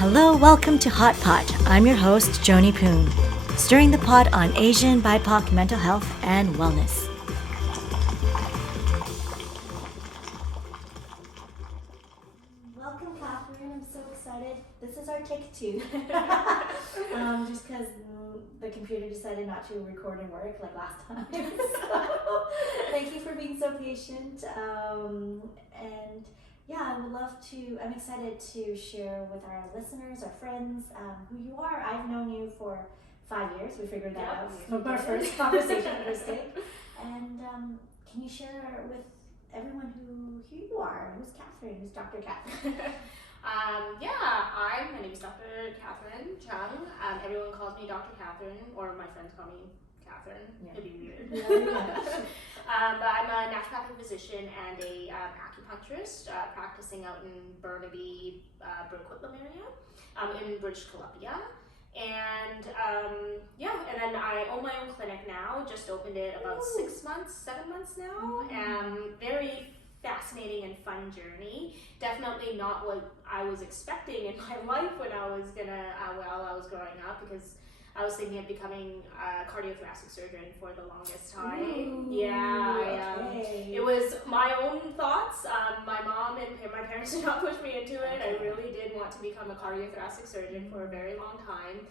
Hello, welcome to HOTPOT. I'm your host, Joni Poon, stirring the pot on Asian BIPOC mental health and wellness. Welcome, Katherine. I'm so excited. This is our take two. Just because the computer decided not to record and work like last time. So, thank you for being so patient. And yeah, I would love to, I'm excited to share with our listeners, our friends, who you are. I've known you for 5 years. We figured that out from our first conversation, first take. And can you share with everyone who you are? Who's Katherine? Who's Dr. Katherine? My name is Dr. Katherine Chung. Everyone calls me Dr. Katherine, or my friends call me Katherine. Yeah. It'd be weird. Yeah. But I'm a naturopathic physician and a acupuncturist practicing out in Burnaby, Burquitlam area, in British Columbia. And then I own my own clinic now. Just opened it about 7 months now. Very fascinating and fun journey. Definitely not what I was expecting in my life when I was while I was growing up, because I was thinking of becoming a cardiothoracic surgeon for the longest time. It was my own thoughts. My mom and my parents did not push me into it. I really did want to become a cardiothoracic surgeon for a very long time.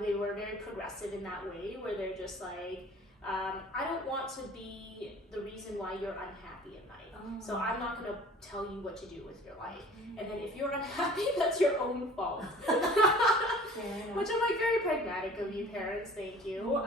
They were very progressive in that way, where they're just like, I don't want to be the reason why you're unhappy at night. So I'm not going to tell you what to do with your life. And then if you're unhappy, that's your own fault. Which I'm like, very pragmatic of you parents, thank you.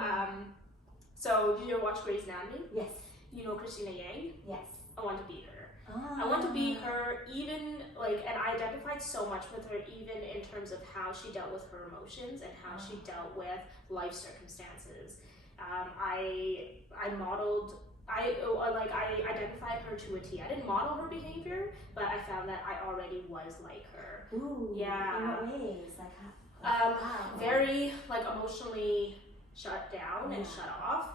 So did you ever watch Grey's Anatomy? Yes. You know Christina Yang? Yes. I want to be her. I want to be her, even and I identified so much with her, even in terms of how she dealt with her emotions and how she dealt with life circumstances. I identified her to a T. I didn't model her behavior, but I found that I already was like her. Ooh. Yeah. In what ways? Wow. Very emotionally shut down and shut off.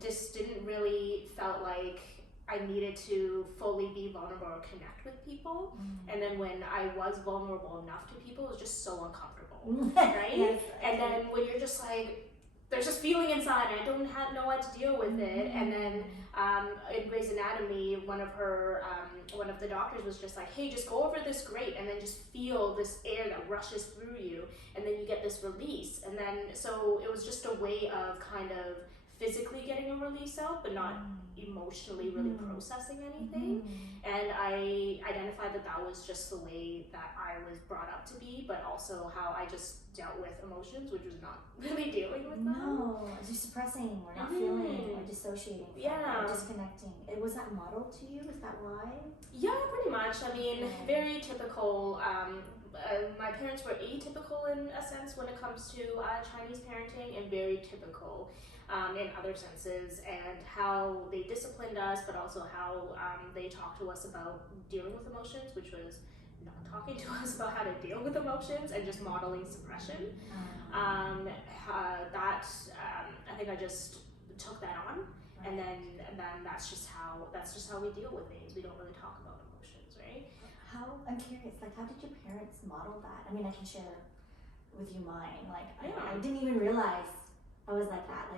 Just didn't really felt like I needed to fully be vulnerable or connect with people. And then when I was vulnerable enough to people, it was just so uncomfortable, right? Yes. And then when you're just like, there's just feeling inside and I don't know how to deal with it. And then in Grey's Anatomy, one of the doctors was just like, hey, just go over this grate and then just feel this air that rushes through you, and then you get this release. And then so it was just a way of kind of physically getting a release out, but not emotionally really processing anything. And I identified that was just the way that I was brought up to be, but also how I just dealt with emotions, which was not really dealing with them. No, just suppressing or not feeling or dissociating from it, or disconnecting. Was that modeled to you? Is that why? Yeah, pretty much. I mean, very typical. My parents were atypical in a sense when it comes to Chinese parenting, and very typical in other senses, and how they disciplined us, but also how they talked to us about dealing with emotions, which was not talking to us about how to deal with emotions and just modeling suppression. I think I just took that on, and then that's just how we deal with things. We don't really talk about emotions, right? I'm curious, how did your parents model that? I mean, I can share with you mine. I didn't even realize I was like that,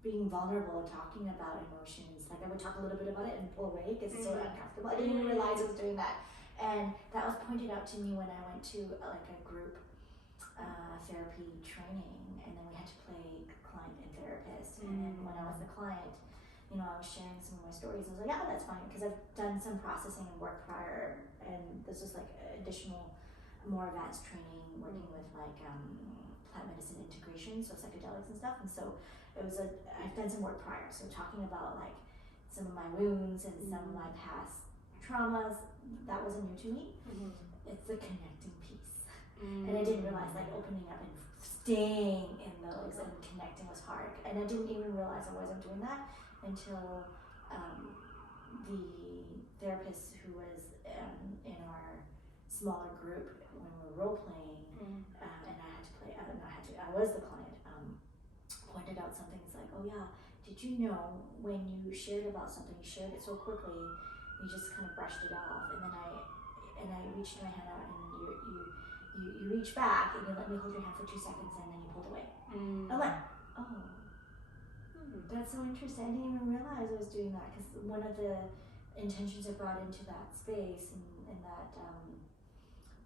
being vulnerable and talking about emotions. I would talk a little bit about it and pull away because it's so uncomfortable. I didn't even realize I was doing that. And that was pointed out to me when I went to a group therapy training, and then we had to play client and therapist. And then when I was the client, I was sharing some of my stories. I was like, yeah, that's fine, because I've done some processing and work prior, and this was additional, more advanced training, working with plant medicine integration, so psychedelics and stuff. And so I've done some work prior, so talking about some of my wounds and some of my past traumas, that wasn't new to me. It's the connecting piece. And I didn't realize opening up and staying in those and connecting was hard. And I didn't even realize I wasn't doing that until the therapist who was in our smaller group when we were role playing, and I was the client, pointed out something. It's like, oh yeah, did you know when you shared about something, you shared it so quickly, you just kind of brushed it off, and then I reached my hand out, and you reach back and you let me hold your hand for 2 seconds and then you pulled away. I'm like, oh, that's so interesting. I didn't even realize I was doing that, because one of the intentions I brought into that space and that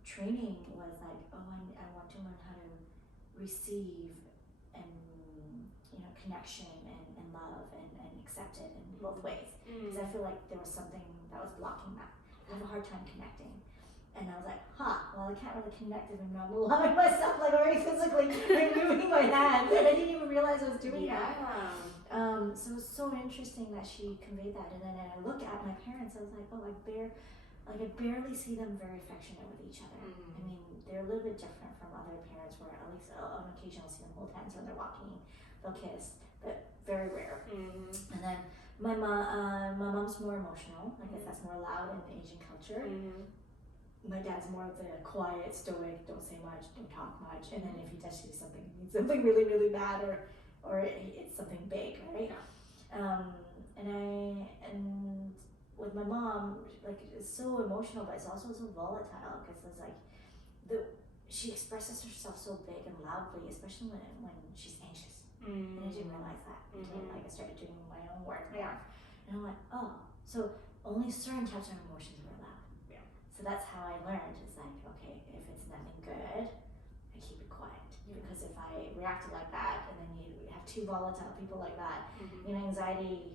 training was like, oh, I want to learn how to receive and, you know, connection and love and accept it in both ways. Because I feel like there was something that was blocking that. I have a hard time connecting. And I was like, well, I can't really connect if I'm not allowing myself, like, already physically removing my hand. And I didn't even realize I was doing that. So it was so interesting that she conveyed that. And then I look at my parents, I was like, oh, I barely see them very affectionate with each other. I mean, they're a little bit different from other parents, where at least on occasion I'll see them hold hands when they're walking, they'll kiss, but very rare. And then my mom's more emotional. I guess that's more allowed in the Asian culture. My dad's more of the quiet, stoic, don't say much, don't talk much, and then if he does do something, it means something really, really bad, or it's something big, right? And with my mom, like, it's so emotional, but it's also so volatile, because it's like she expresses herself so big and loudly, especially when she's anxious. And I didn't realize that until like I started doing my own work more. And I'm like, oh, so only certain types of emotions were allowed. So that's how I learned. It's like, okay, if it's nothing good, I keep it quiet. Because if I reacted like that, and then you have two volatile people like that, you know, anxiety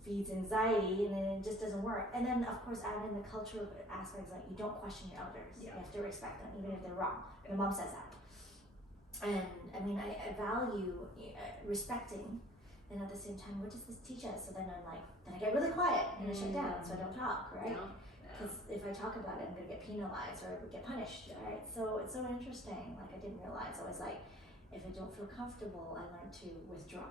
feeds anxiety, and then it just doesn't work. And then, of course, add in the cultural aspects, like, you don't question your elders. You have to respect them, even if they're wrong. My mom says that. And I mean, I value respecting, and at the same time, what does this teach us? So then I'm like, then I get really quiet and I shut down, so I don't talk, right? Because if I talk about it, I'm gonna get penalized or get punished, right? So it's so interesting. Like, I didn't realize. I was like, if I don't feel comfortable, I learn to withdraw.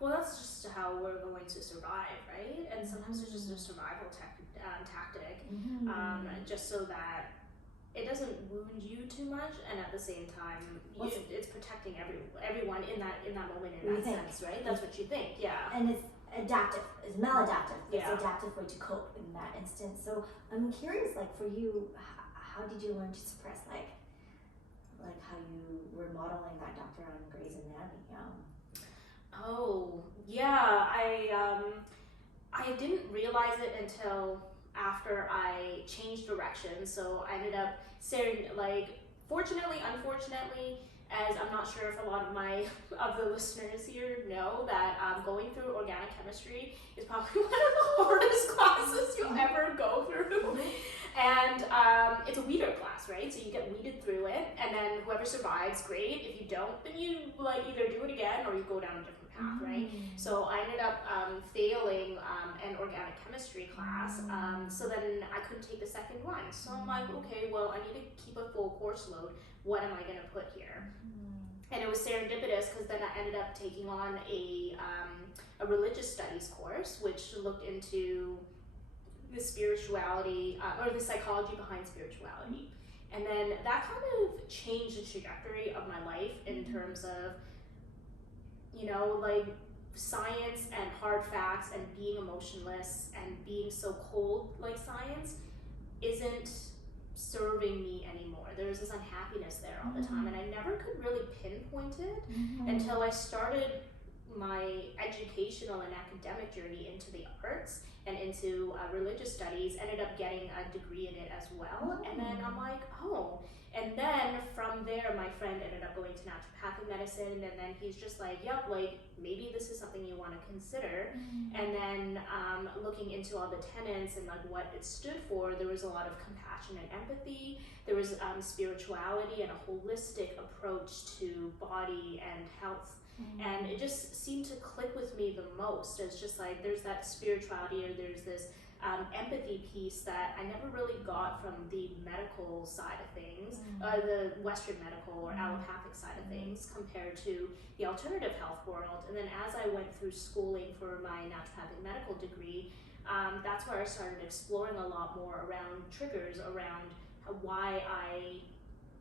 Well, that's just how we're going to survive, right? And sometimes it's just a survival tactic, just so that it doesn't wound you too much, and at the same time, it's protecting everyone in that moment, in that sense, right? That's what you think, And it's adaptive, it's maladaptive. It's an adaptive way to cope in that instance. So I'm curious, like, for you, how did you learn to suppress, like how you were modeling that doctor on Grey's Anatomy? I didn't realize it until after I changed direction. So I ended up fortunately, unfortunately, as I'm not sure if a lot of the listeners here know, that going through organic chemistry is probably one of the hardest classes you'll ever go through. And it's a weeder class, right? So you get weeded through it, and then whoever survives, great. If you don't, then you either do it again or you go down a different path, right? So I ended up failing an organic chemistry class. So then I couldn't take the second one. So I'm like, okay, well, I need to keep a full course load. What am I going to put here? And it was serendipitous, because then I ended up taking on a religious studies course, which looked into the spirituality or the psychology behind spirituality. And then that kind of changed the trajectory of my life in terms of, you know, like, science and hard facts and being emotionless and being so cold, like science, isn't serving me anymore. There was this unhappiness there all the time, and I never could really pinpoint it until I started my educational and academic journey into the arts and into religious studies. Ended up getting a degree in it as well. And then I'm like, oh. And then from there, my friend ended up going to naturopathic medicine, and then he's just like, yep, like, maybe this is something you want to consider. And then looking into all the tenets and like what it stood for, there was a lot of compassion and empathy. There was spirituality and a holistic approach to body and health. And it just seemed to click with me the most. It's just like, there's that spirituality, or there's this empathy piece that I never really got from the medical side of things, the Western medical or allopathic side of things, compared to the alternative health world. And then as I went through schooling for my naturopathic medical degree, that's where I started exploring a lot more around triggers, around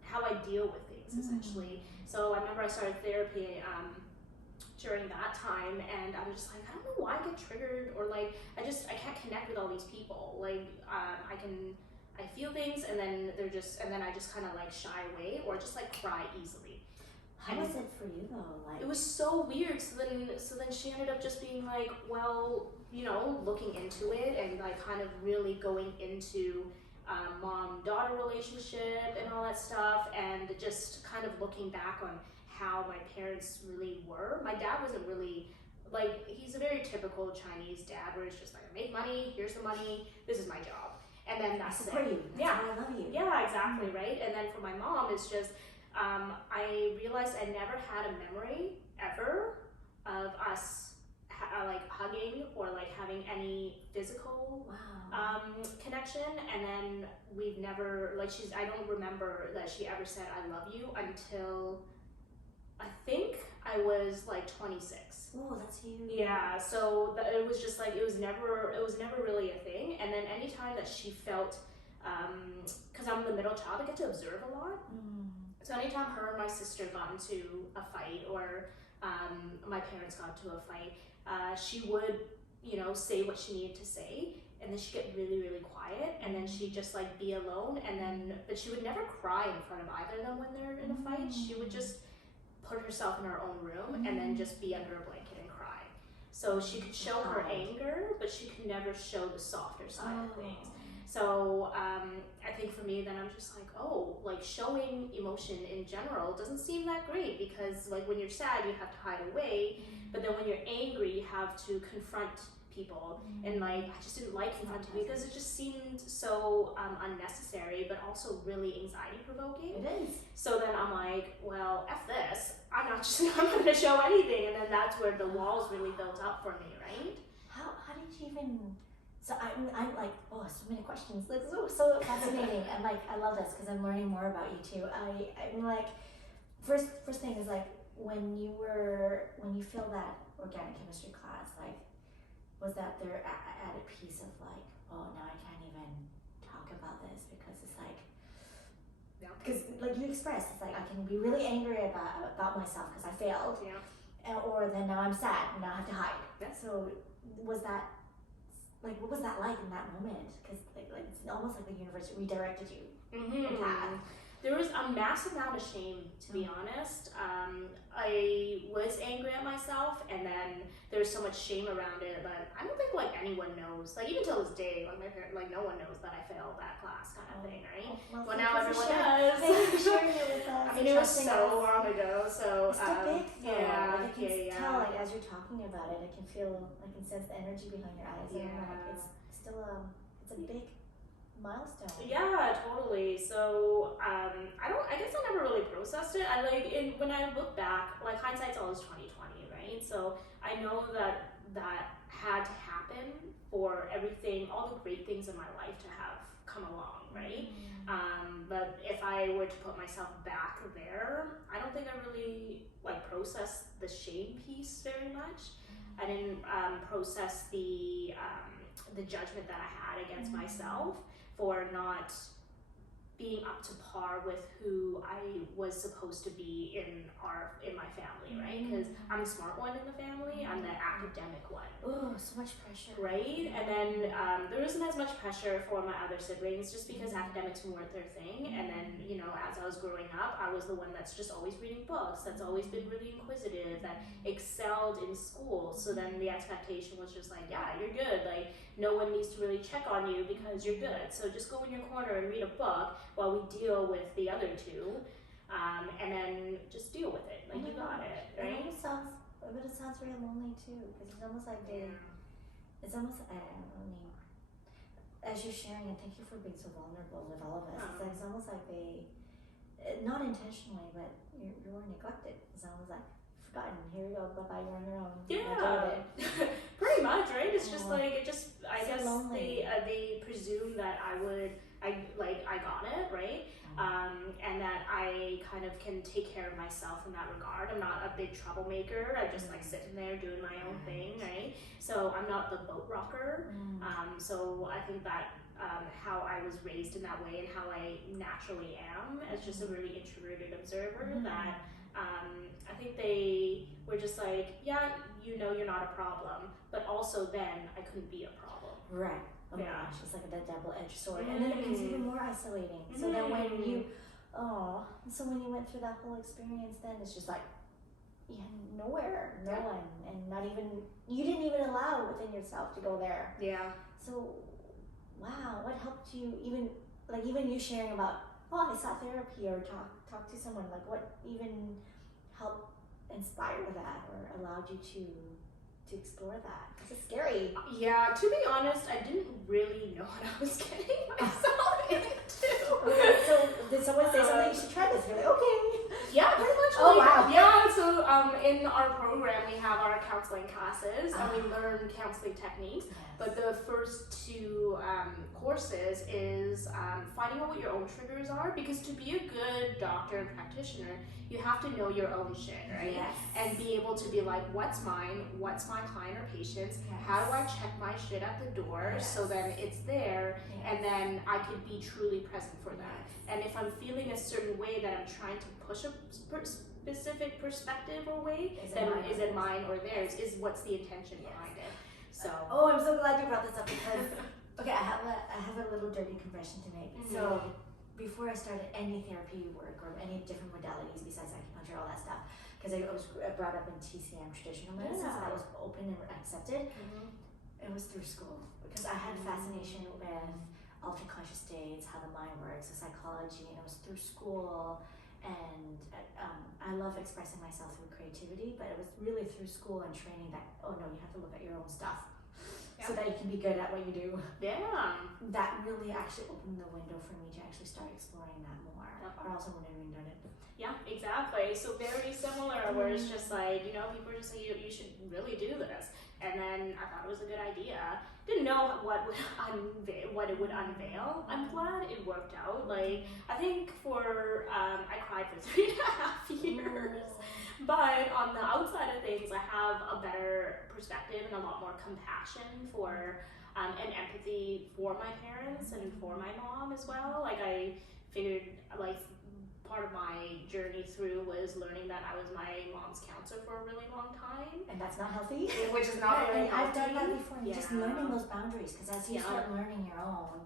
how I deal with things, essentially. So I remember I started therapy during that time, and I'm just like, I don't know why I get triggered, or like I can't connect with all these people. Like I can I feel things, and then I just kind of like shy away or just like cry easily. How was it for you though? Like, it was so weird. So then she ended up just being like, well, looking into it and like kind of really going into mom-daughter relationship and all that stuff, and just kind of looking back on how my parents really were. My dad wasn't really like, he's a very typical Chinese dad where it's just like, I make money, here's the money, this is my job, and then that's I support it. you. That's Yeah, why I love you. yeah, exactly, right. And then for my mom, it's just I realized I never had a memory ever of us like hugging or like having any physical connection, and then we've never like I don't remember that she ever said I love you until I think I was like 26. Oh, that's huge. Yeah, so it was just like it was never really a thing. And then anytime that she felt, because I'm the middle child, I get to observe a lot. So anytime her and my sister got into a fight, or my parents got into a fight, she would, say what she needed to say, and then she'd get really, really quiet, and then she'd just like be alone, but she would never cry in front of either of them when they're in a fight. She would just put herself in her own room and then just be under a blanket and cry. So she could show her anger, but she could never show the softer side of things. So I think for me, then I'm just like, oh, like showing emotion in general doesn't seem that great, because like when you're sad, you have to hide away, but then when you're angry, you have to confront people, and like I just didn't like confronting because it just seemed so unnecessary, but also really anxiety provoking. It is. So then I'm like, well, F this, I'm not gonna show anything, and then that's where the walls really built up for me, right? How did you even? So I'm like, oh, so many questions. Like, so fascinating, and like I love this because I'm learning more about you too. I'm like, first thing is like when you feel that organic chemistry class, like, was that their added piece of like, oh, now I can't even talk about this because it's like, because like you expressed, it's like I can be really angry about myself because I failed, or then now I'm sad and now I have to hide. So was that like, what was that like in that moment? Because like it's almost like the universe redirected you. There was a massive amount of shame, to be honest. I was angry at myself, and then there was so much shame around it, but I don't think like anyone knows. Like even till this day, like my parents, like no one knows that I failed that class, kind of thing, right? Well, now everyone does. Thank you for sharing it with us. I mean, it was so long ago, so it's still big though. yeah, like, I can tell, like as you're talking about it, I can feel, I can sense the energy behind your eyes. And I'm like, it's still it's a big milestone. Yeah, totally. So I guess I never really processed it. When I look back, like hindsight's always 20/20, right? So I know that had to happen for everything, all the great things in my life to have come along, right? But if I were to put myself back there, I don't think I really like processed the shame piece very much. I didn't process the judgment that I had against myself for not being up to par with who I was supposed to be in my family, right? Because I'm the smart one in the family, I'm the academic one. Oh, so much pressure. Right? And then there isn't as much pressure for my other siblings just because academics weren't their thing. And then, as I was growing up, I was the one that's just always reading books, that's always been really inquisitive, that excelled in school. So then the expectation was just like, yeah, you're good. Like, no one needs to really check on you because you're good. So just go in your corner and read a book while we deal with the other two, and then just deal with it. Like, you got it, right? It sounds very lonely too, because it's almost like it's almost, I mean, as you're sharing, and thank you for being so vulnerable with all of us, it's almost like they, not intentionally, but you were neglected. It's almost like, forgotten, here you go, bye-bye, you're on your own. Yeah, pretty much, right? It's just like, I guess lonely. they presume that I got it, right? And that I kind of can take care of myself in that regard. I'm not a big troublemaker. I just like sitting there doing my own thing, right? So I'm not the boat rocker. So I think that how I was raised in that way and how I naturally am as just a really introverted observer, that I think they were just like, yeah, you're not a problem, but also then I couldn't be a problem. Right. Oh my gosh, it's like the double-edged sword. And then it becomes even more isolating. So then when you went through that whole experience, then it's just like, you had nowhere, no one, and not even, you didn't even allow within yourself to go there. Yeah. So, wow, what helped you, even you sharing about, I sought therapy or talk to someone, like what even helped inspire that or allowed you to explore that? Because it's scary. Yeah, to be honest, I didn't really know what I was getting myself into. Okay, so did someone say something, you should try this? You're like, okay. Yeah, pretty much. Oh, wow. Yeah, so in our program we have our counseling classes and we learn counseling techniques. Yes. But the first two courses is finding out what your own triggers are, because to be a good doctor and practitioner, you have to know your own shit, right? Yes. And be able to be like, what's mine? What's my client or patient's? Yes. How do I check my shit at the door so then it's there and then I could be truly present for them? And if I'm feeling a certain way that I'm trying to push a specific perspective or way, then is it mine or theirs? Is what's the intention behind it? So. Oh, I'm so glad you brought this up because, okay, I have a little dirty confession to make. So before I started any therapy work or any different modalities besides acupuncture, all that stuff, because I was brought up in TCM, traditional medicine, so that was open and accepted. It was through school because I had fascination with altered conscious states, how the mind works, the psychology, and it was through school. And I love expressing myself through creativity, but it was really through school and training that, you have to look at your own stuff so that you can be good at what you do. Yeah. That really actually opened the window for me to actually start exploring that more, or else I wouldn't have even done it. Yeah, exactly. So very similar, where it's just like, people are just like, you should really do this. And then I thought it was a good idea. Didn't know what it would unveil. I'm glad it worked out. Like, I think I cried for 3.5 years. But on the outside of things, I have a better perspective and a lot more compassion for and empathy for my parents and for my mom as well. Like, I figured, like, part of my journey through was learning that I was my mom's counselor for a really long time. And that's not healthy. Which is not very healthy. I've done that before. Just learning those boundaries, because as you start learning your own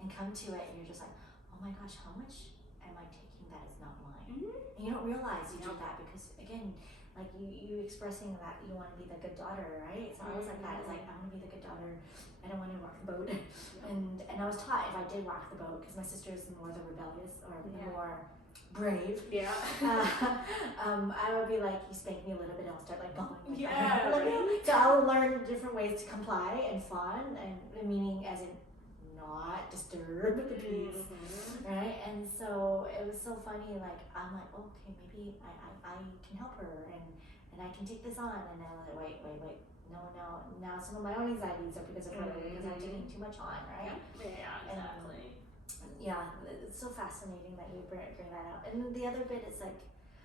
and come to it, and you're just like, oh my gosh, how much am I taking that is not mine? And you don't realize you do that because, again, like you expressing that you want to be the good daughter, right? So I was like that. It's like, I want to be the good daughter. I don't want to rock the boat. And I was taught if I did rock the boat, because my sister is more the rebellious or the more brave. Yeah. I would be like, you spank me a little bit, I'll start like bawling. Yeah. So I'll learn different ways to comply and fawn, and meaning as in not disturb the peace, right? And so it was so funny. Like I'm like, okay, maybe I can help her, and I can take this on. And then I was like, wait, no. Now some of my own anxieties are because of her, because I'm taking too much on, right? Yeah, exactly. Yeah, it's so fascinating that you bring that out. And the other bit is like,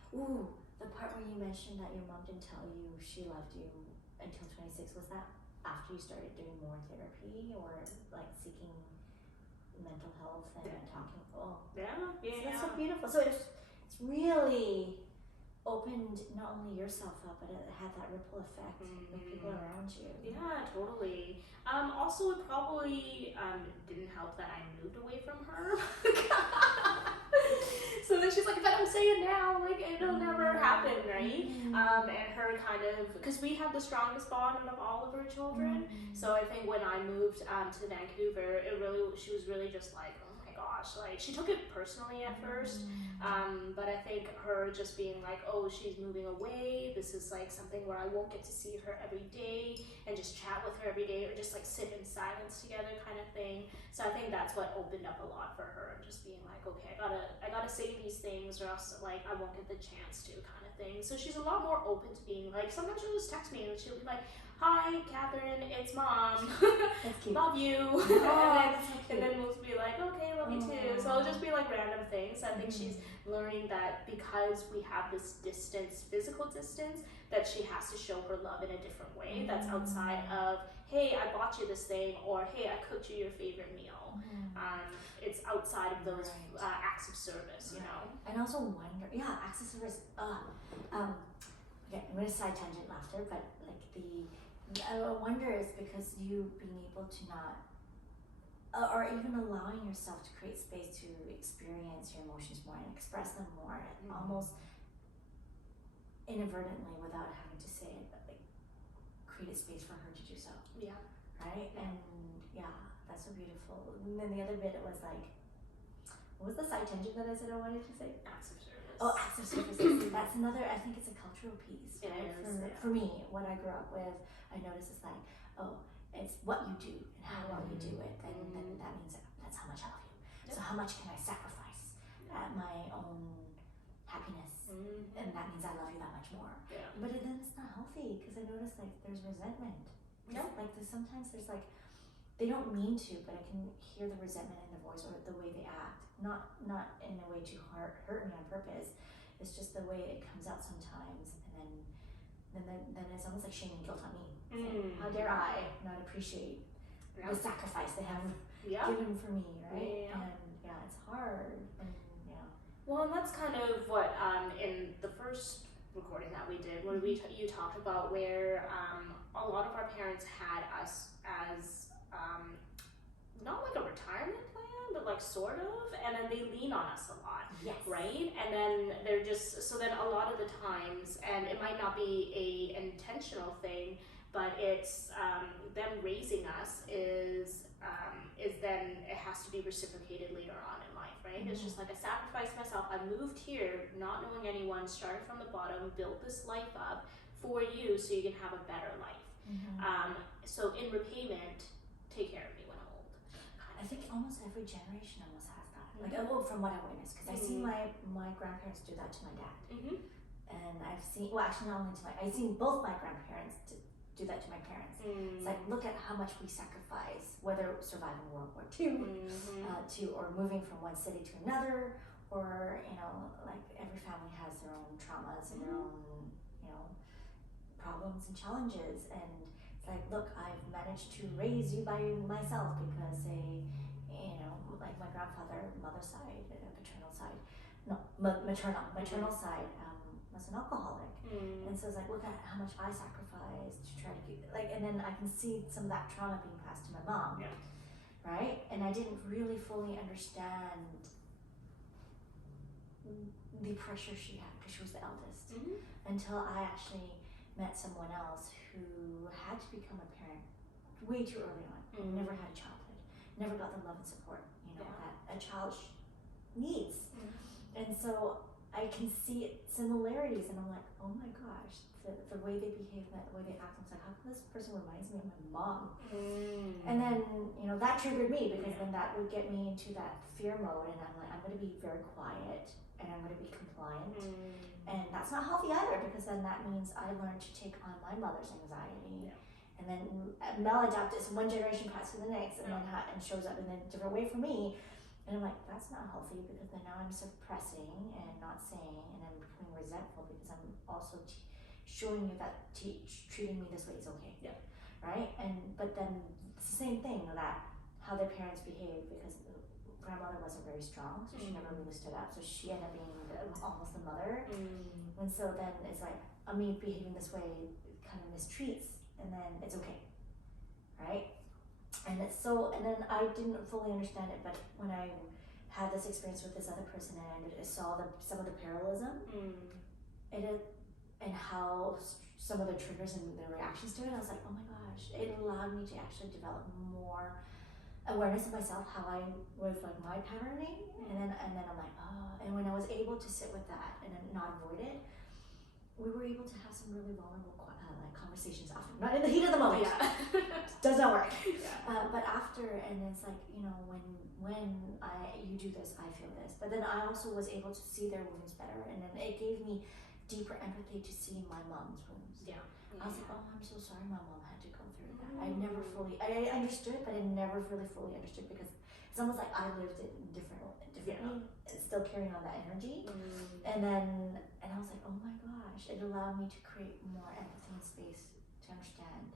the part where you mentioned that your mom didn't tell you she loved you until 26. Was that after you started doing more therapy or like seeking mental health and talking? So that's so beautiful. So it's really opened not only yourself up, but it had that ripple effect with people around you. Yeah, totally. Also, it probably didn't help that I moved away from her. So then she's like, if I don't say it now, like, it'll never happen, right? And her kind of, because we have the strongest bond of all of her children. So I think when I moved to Vancouver, she was really just like, gosh, like she took it personally at first, but I think her just being like, she's moving away, this is like something where I won't get to see her every day and just chat with her every day or just like sit in silence together kind of thing. So I think that's what opened up a lot for her, just being like, okay, I gotta say these things or else like I won't get the chance to kind of thing. So she's a lot more open to being like, sometimes she'll just text me and she'll be like, hi, Catherine, it's mom. Love you. And then we'll be like, okay, love you too. So it'll just be like random things. I think she's learning that because we have this distance, physical distance, that she has to show her love in a different way. That's outside of, hey, I bought you this thing, or hey, I cooked you your favorite meal. It's outside of those acts of service, you know. And also wonder, acts of service. Okay, I'm gonna side tangent laughter, but like I wonder is because you being able to not or even allowing yourself to create space to experience your emotions more and express them more, almost inadvertently without having to say it, but like created space for her to do so. Yeah. Right? Yeah. And yeah, that's so beautiful. And then the other bit, it was like, what was the side tangent that I said I wanted to say? Acts of service. Oh, acts of services. That's another, I think it's a cultural piece. It Right? is, For me, what I grew up with, I noticed is like, oh, it's what you do and how well you do it. Then that means that's how much I love you. Yep. So how much can I sacrifice at my own happiness? And that means I love you that much more. Yeah. But then it's not healthy because I noticed like there's resentment. Yeah. Like sometimes there's like, they don't mean to, but I can hear the resentment in their voice or the way they act. Not in a way to hurt me on purpose. It's just the way it comes out sometimes, and then it's almost like shame and guilt on me. Like, how dare I not appreciate the sacrifice they have given for me, right? Yeah. And yeah, it's hard. And yeah. Well, and that's kind of what in the first recording that we did, where you talked about where a lot of our parents had us as not like a retirement plan, but like sort of, and then they lean on us a lot. Yes. Right? And then they're just, so then a lot of the times, and it might not be a intentional thing, but it's them raising us is then it has to be reciprocated later on in life, right? It's just like I sacrificed myself, I moved here not knowing anyone, started from the bottom, built this life up for you so you can have a better life. So in repayment, take care of me when I'm old. I think almost every generation almost has that. Like, well, from what I witnessed, because I see my grandparents do that to my dad, and I've seen, well, actually not only to I've seen both my grandparents do that to my parents. It's like, look at how much we sacrifice, whether surviving World War II, or moving from one city to another, or like every family has their own traumas and their own problems and challenges, and it's like, look, I've managed to raise you by myself because like my grandfather, mother's side, paternal side, no, maternal side, was an alcoholic, and so it's like, look at how much I sacrificed to try to keep like, and then I can see some of that trauma being passed to my mom, right? And I didn't really fully understand the pressure she had because she was the eldest until I actually met someone else who had to become a parent way too early on, and never had a childhood, never got the love and support that a child needs. And so I can see similarities, and I'm like, oh my gosh, the way they behave, the way they act, I was like, how come this person reminds me of my mom? And then that triggered me, because then that would get me into that fear mode, and I'm like, I'm going to be very quiet and I'm going to be compliant, and that's not healthy either, because then that means I learned to take on my mother's anxiety, and then maladapted it. So one generation passes to the next, and then and shows up in a different way for me, and I'm like, that's not healthy, because then now I'm suppressing and not saying, and I'm becoming resentful because I'm also showing you that treating me this way is okay, right? But then it's the same thing, that how their parents behave, because grandmother wasn't very strong, so she never really stood up, so she ended up being almost the mother, and so then it's like, me behaving this way kind of mistreats, and then it's okay, right? And then I didn't fully understand it, but when I had this experience with this other person, and I saw some of the parallelism, and how some of the triggers and the reactions to it, I was like, oh my gosh, it allowed me to actually develop more awareness of myself, how I was like my patterning, and then I'm like, oh, and when I was able to sit with that and not avoid it, we were able to have some really vulnerable like conversations after, not in the heat of the moment, does not work, but after, and it's like, when you do this, I feel this, but then I also was able to see their wounds better, and then it gave me deeper empathy to see my mom's wounds. I was like, oh, I'm so sorry my mom had to go through that. I never fully, I understood, but I never really fully understood, because it's almost like I lived it differently, still carrying on that energy. And I was like, oh my gosh, it allowed me to create more empathy and space to understand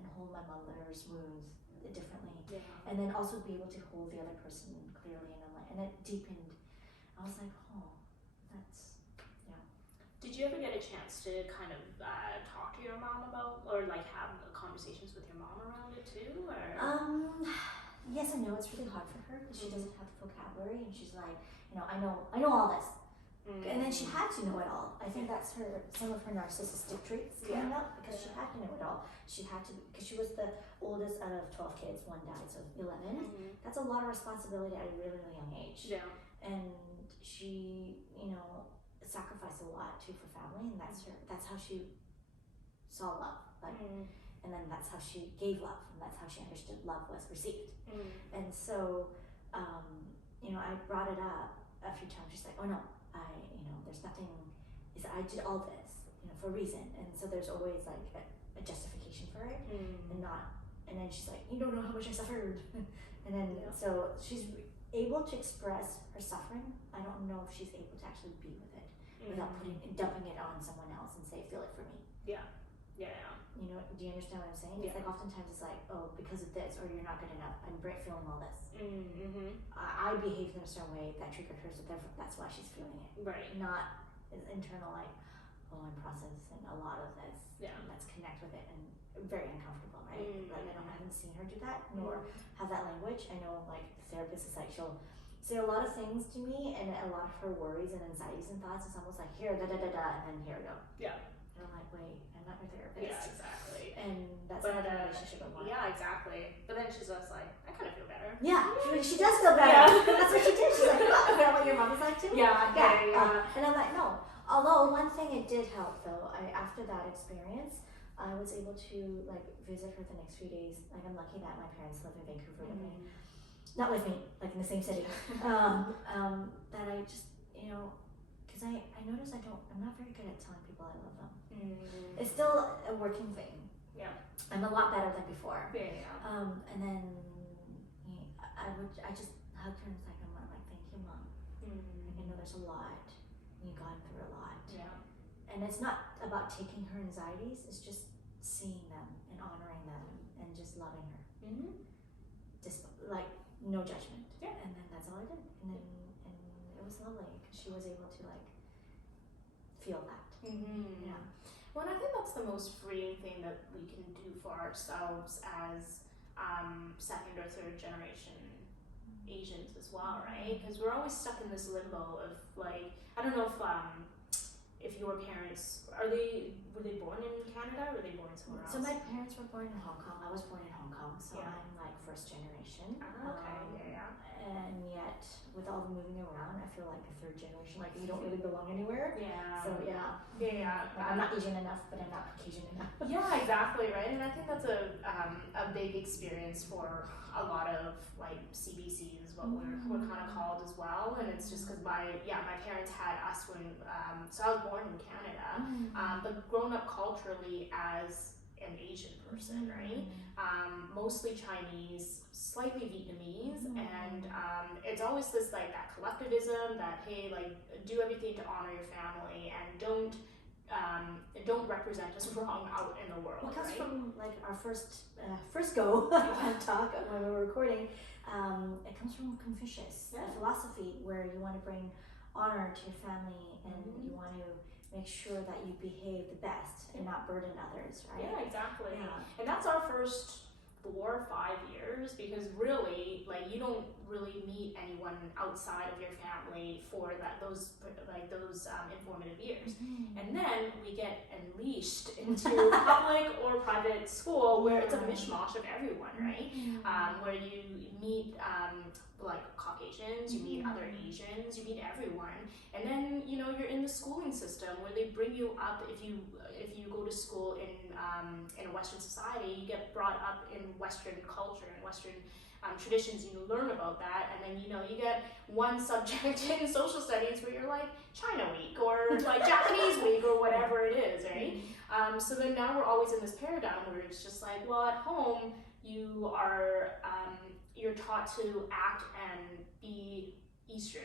and hold my mother's wounds differently. And then also be able to hold the other person clearly, and it deepened. I was like, oh, that's, Did you ever get a chance to kind of talk to your mom about, or like have conversations with your mom around it too, or? yes and no. It's really hard for her because she doesn't have the vocabulary, and she's like, I know all this. And then she had to know it all. I think that's some of her narcissistic traits coming up because she had to know it all. She had to, because she was the oldest out of 12 kids. One died, so 11. That's a lot of responsibility at a really, really young age. Yeah. And she, sacrificed a lot too for family, and that's how she saw love. And then that's how she gave love, and that's how she understood love was received. And so, I brought it up a few times. She's like, oh no. There's nothing, I did all this, for a reason. And so there's always like a justification for it and then she's like, you don't know how much I suffered. And then, so she's able to express her suffering. I don't know if she's able to actually be with it without dumping it on someone else and say, feel it for me. Yeah. Do you understand what I'm saying? It's like oftentimes it's like, oh, because of this, or you're not good enough, I'm feeling all this. I behaved in a certain way that triggered her, so therefore that's why she's feeling it. Right. Not internal, like, oh, I'm processing a lot of this. Yeah. And let's connect with it, and very uncomfortable, right? Like, I haven't seen her do that, nor have that language. I know, like, the therapist is like, she'll say a lot of things to me, and a lot of her worries and anxieties and thoughts is almost like, here, and then here we go. Yeah. And I'm like, wait, I'm not your therapist. Yeah, exactly. And that's not a relationship I want. Yeah, exactly. But then she's just like, I kind of feel better. Yeah, she does feel better. Yeah. That's what she did. She's like, oh, is that what your mom is like too? Yeah. And I'm like, no. Although one thing it did help though, after that experience, I was able to like visit her the next few days. Like, I'm lucky that my parents live in Vancouver with me. Not with me, like in the same city. That I just, because I noticed I'm not very good at telling people I love them. It's still a working thing. Yeah. I'm a lot better than before. Yeah. And then I just hugged her and was like, I'm like, thank you, Mom. Like, I know there's a lot. You've gone through a lot. Yeah. And it's not about taking her anxieties, it's just seeing them and honoring them and just loving her. Just like no judgment. Yeah. And then that's all I did. And it was lovely because she was able to like feel that. Yeah. Well, and I think that's the most freeing thing that we can do for ourselves as second or third generation Asians as well, right? Because we're always stuck in this limbo of like, I don't know if your parents were they born in Canada or were they born somewhere else? So my parents were born in Hong Kong. I was born in Hong Kong, so I'm like first generation. Okay. And yet, with all the moving around, I feel like a third generation. Like you don't really belong anywhere. Yeah. So yeah. Like, I'm not Asian enough, but I'm not Caucasian enough. Yeah, exactly, right. And I think that's a big experience for a lot of like CBCs, is what we're kind of called as well. And it's just because my parents had us when so I was born in Canada, but grown up culturally as an Asian person, right? Mostly Chinese, slightly Vietnamese, and it's always this like that collectivism that hey, like do everything to honor your family and don't represent us wrong out in the world. It comes from like our first go talk when we were recording. It comes from Confucius, the philosophy where you want to bring honor to your family and you want to make sure that you behave the best and not burden others, right? Yeah, exactly. Yeah. And that's our first 4 or 5 years, because really, like, you don't really meet anyone outside of your family for those informative years. And then we get unleashed into public or private school where it's a mishmash of everyone, right? Where you meet like Caucasians, you meet other Asians, you meet everyone, and then you're in the schooling system where they bring you up. If you go to school in a Western society, you get brought up in Western culture and Western traditions, and you learn about that, and then you get one subject in social studies where you're like China Week or like Japanese Week or whatever it is, right? So then now we're always in this paradigm where it's just like, well, at home you are you're taught to act and be Eastern.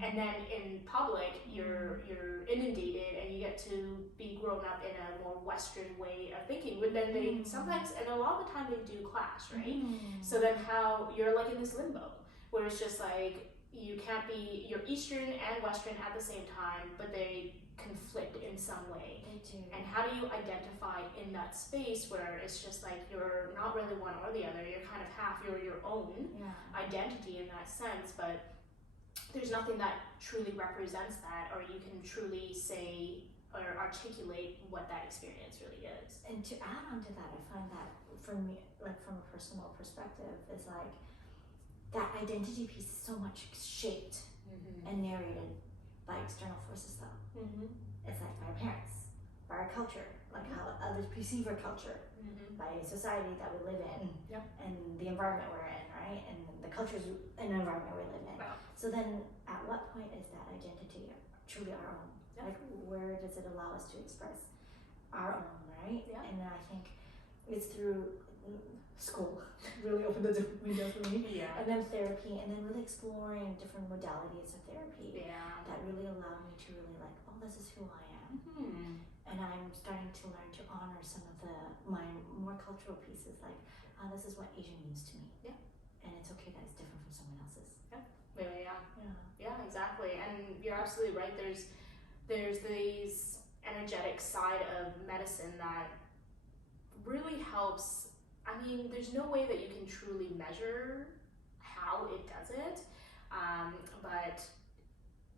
And then in public, you're inundated and you get to be grown up in a more Western way of thinking. But then they sometimes, and a lot of the time they do clash, right? So then how you're like in this limbo where it's just like, you can't be, you're Eastern and Western at the same time, but they conflict in some way. They do. And how do you identify in that space where it's just like you're not really one or the other, you're kind of half, you're your own identity in that sense, but there's nothing that truly represents that, or you can truly say or articulate what that experience really is. And to add on to that, I find that for me, like from a personal perspective, is like that identity piece is so much shaped and narrated by external forces though. It's like by our parents, by our culture, like how others perceive our culture, by society that we live in, and the environment we're in, right? And the cultures and environment we live in. Wow. So then at what point is that identity truly our own? Like where does it allow us to express our own, right? And then I think it's through school really opened the window for me. And then therapy, and then really exploring different modalities of therapy that really allowed me to really like, oh, this is who I am. And I'm starting to learn to honor some of my more cultural pieces, like, oh, this is what Asian means to me. And it's okay that it's different from someone else's. Yeah, exactly. And you're absolutely right. There's these energetic side of medicine that really helps. I mean, there's no way that you can truly measure how it does it, but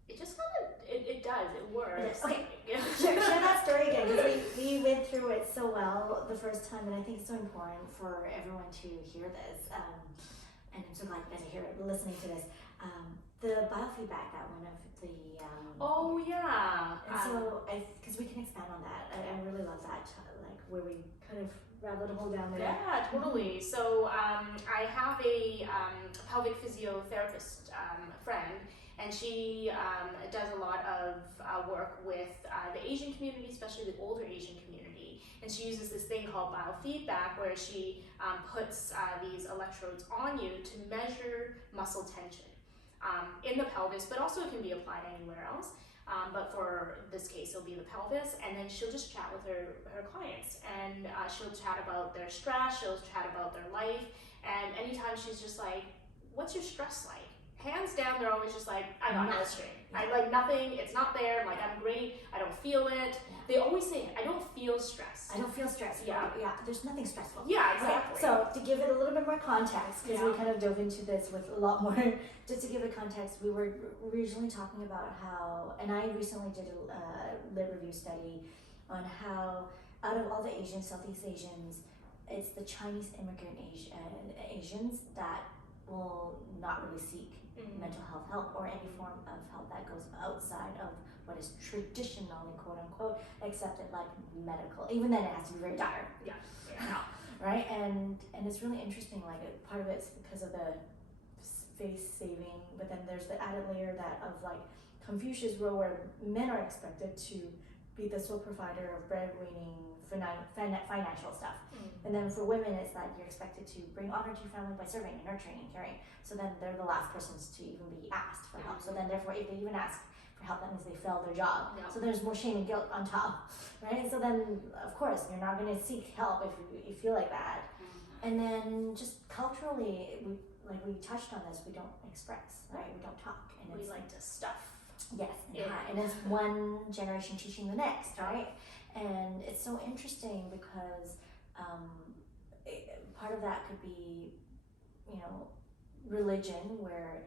it just kind of, it does, it works. Okay, share that story again, because we went through it so well the first time, and I think it's so important for everyone to hear this, and I'm so glad you guys are here listening to this. The biofeedback, that one of the... oh, yeah. And so, because we can expand on that, I really love that, like where we kind of rabbit hole down there. Yeah, totally. So I have a pelvic physiotherapist friend, and she does a lot of work with the Asian community, especially the older Asian community. And she uses this thing called biofeedback, where she puts these electrodes on you to measure muscle tension in the pelvis, but also it can be applied anywhere else. But for this case, it'll be the pelvis, and then she'll just chat with her clients, and she'll chat about their stress, she'll chat about their life, and anytime she's just like, what's your stress like? Hands down, they're always just like, I got no strain. I like nothing, it's not there, I'm like, I'm great, I don't feel it. They always say, I don't feel stress. I don't feel stressed. Yeah, there's nothing stressful. Yeah, exactly. Right? So to give it a little bit more context, because we kind of dove into this with a lot more, just to give it context, we were originally talking about how, and I recently did a lit review study on how out of all the Asians, Southeast Asians, it's the Chinese immigrant Asians that will not really seek mental health help or any form of help that goes outside of what is traditionally, quote unquote, accepted like medical. Even then, it has to be very dire. Right? And it's really interesting. Like part of it's because of the face saving, but then there's the added layer that of like Confucius role, where men are expected to be the sole provider of breadwinning, financial stuff. And then for women, it's that you're expected to bring honor to your family by serving and nurturing and caring. So then they're the last persons to even be asked for help. So then therefore, if they even ask for help, that means they failed their job. So there's more shame and guilt on top, right? So then, of course, you're not going to seek help if you feel like that. And then just culturally, we touched on this, we don't express, right? We don't talk. And we like to stuff. Yes, and it's one generation teaching the next, right? And it's so interesting because part of that could be, religion, where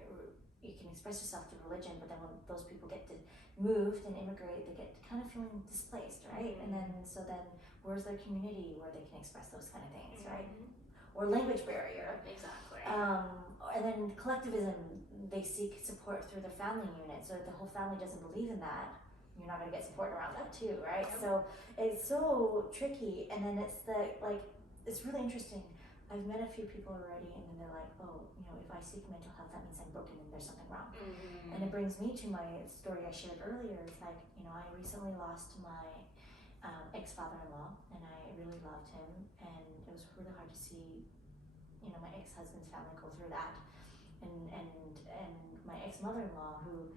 you can express yourself through religion, but then when those people get moved and immigrate, they get kind of feeling displaced, right? And then where's their community where they can express those kind of things, right? Or language barrier. Exactly. And then collectivism, they seek support through their family unit. So if the whole family doesn't believe in that, you're not going to get support around that too, right? So it's so tricky. And then it's it's really interesting. I've met a few people already, and then they're like, oh, if I seek mental health, that means I'm broken and there's something wrong. And it brings me to my story I shared earlier. It's like, I recently lost my ex-father-in-law, and I really loved him, and it was really hard to see, my ex-husband's family go through that, and my ex-mother-in-law who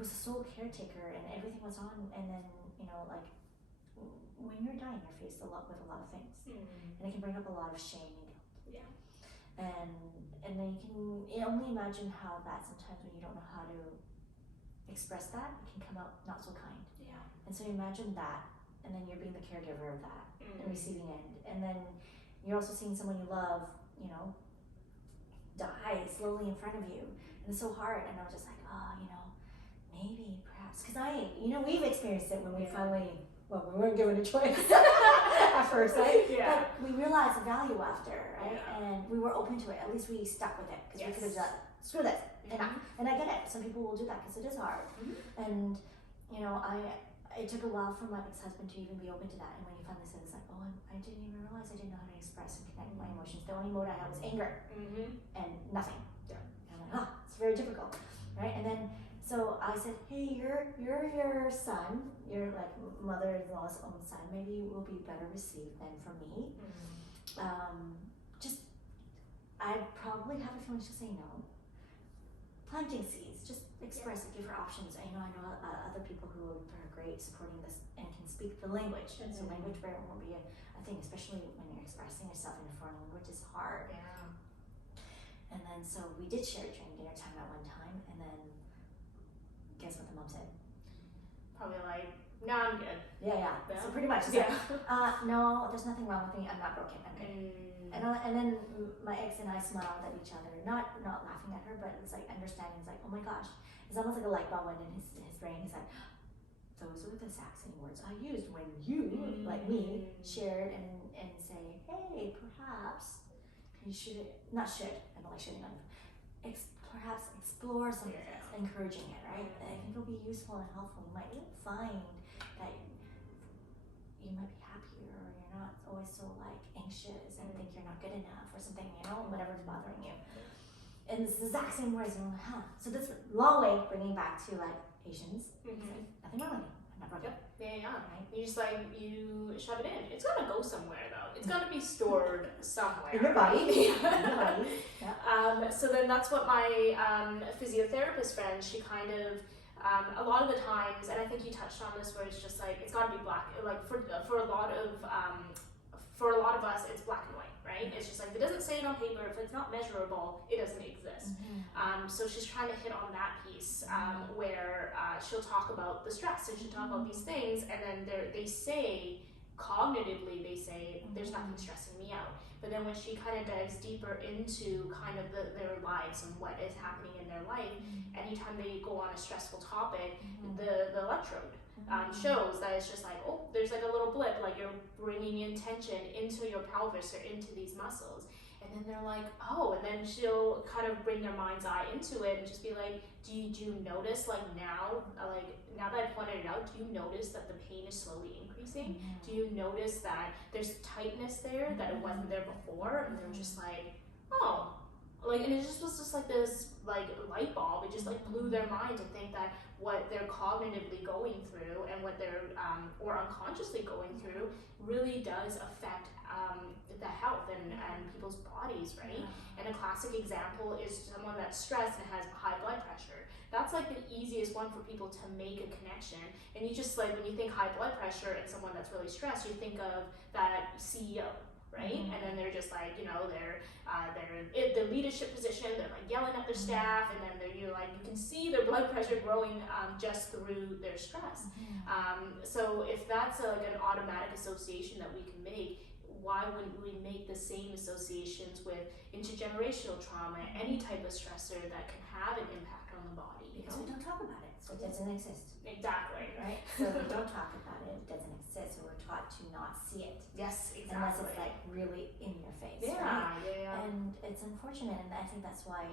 was a sole caretaker, and everything was on, and then when you're dying, you're faced with a lot of things, and it can bring up a lot of shame and guilt. And then you can only imagine how that sometimes when you don't know how to express that, it can come out not so kind. Yeah. And so imagine that, and then you're being the caregiver of that, the receiving end, and then you're also seeing someone you love, you know, die slowly in front of you, and it's so hard. And I was just like, you know, maybe perhaps because we've experienced it when we finally. Well, we weren't given a choice at first, right? Yeah. But we realized the value after, right? Yeah. And we were open to it. At least we stuck with it because we could have done, screw this, enough. And I get it. Some people will do that because it is hard. And, you know, it took a while for my ex-husband to even be open to that. And when he finally said, it's like, I didn't even realize I didn't know how to express and connect my emotions. The only mode I had was anger and nothing. Yeah. And I'm like, it's very difficult, right? And then, so I said, hey, you're your son, you're like mother-in-law's own son, maybe you will be better received than for me. I'd probably have a feeling to say no. Planting seeds, just express it, give her options. I know other people who are great supporting this and can speak the language. And so language barrier won't be a thing, especially when you're expressing yourself in a foreign language is hard. Yeah. And then so we did share during dinner time at one time, and then guess what the mom said? Probably like, no, I'm good. Yeah. So pretty much, it's like, no, there's nothing wrong with me. I'm not broken. I'm good. And then my ex and I smiled at each other, not laughing at her, but it's like understanding. It's like, oh my gosh, it's almost like a light bulb went in his brain. He's like, those were the exact same words I used when you, like me, shared and say, hey, perhaps you should, not should, I don't like shooting on you. Perhaps explore some of this, encouraging it, right? I think it'll be useful and helpful. You might find that you might be happier, or you're not always so like anxious and think you're not good enough or something, you know, whatever's bothering you. And it's the exact same words, and I'm like, So this long way bringing back to like Asians. It's like, nothing wrong with me. I'm not broken. Yeah. Right? You just like, you shove it in. It's gotta go somewhere though. It's gotta be stored somewhere. In your body. Yeah. In your body. Yeah. So then that's what my physiotherapist friend, she kind of, a lot of the times, and I think you touched on this, where it's just like, it's gotta be black. Like for a lot of us, it's black and white, right? It's just like, if it doesn't say it on paper, if it's not measurable, it doesn't exist. So she's trying to hit on that piece, where she'll talk about the stress, and she'll talk about these things, and then they say, cognitively, they say, there's nothing stressing me out. But then when she kind of dives deeper into kind of their lives and what is happening in their life, anytime they go on a stressful topic, the electrode shows that it's just like, oh, there's like a little blip, like you're bringing in tension into your pelvis or into these muscles. And then they're like, oh, and then she'll kind of bring their mind's eye into it and just be like, do you notice like now that I pointed it out, do you notice that the pain is slowly increasing? Do you notice that there's tightness there that it wasn't there before? And they're just like, oh, like, and it just was just like this like light bulb. It just like blew their mind to think that what they're cognitively going through and what they're or unconsciously going through really does affect the health and people's bodies, right? And a classic example is someone that's stressed and has high blood pressure. That's like the easiest one for people to make a connection. And you just like, when you think high blood pressure and someone that's really stressed, you think of that CEO, right? And then they're just like, you know, they're in the leadership position, they're like yelling at their staff, and then you can see their blood pressure growing just through their stress. So if that's like an automatic association that we can make, why wouldn't we make the same associations with intergenerational trauma, any type of stressor that can have an impact on the body? Because we don't talk about it, so it doesn't exist. Exactly. Right? So if we don't talk about it, it doesn't exist, so we're taught to not see it. Yes, exactly. Unless it's like really in your face, right? Yeah. And it's unfortunate, and I think that's why,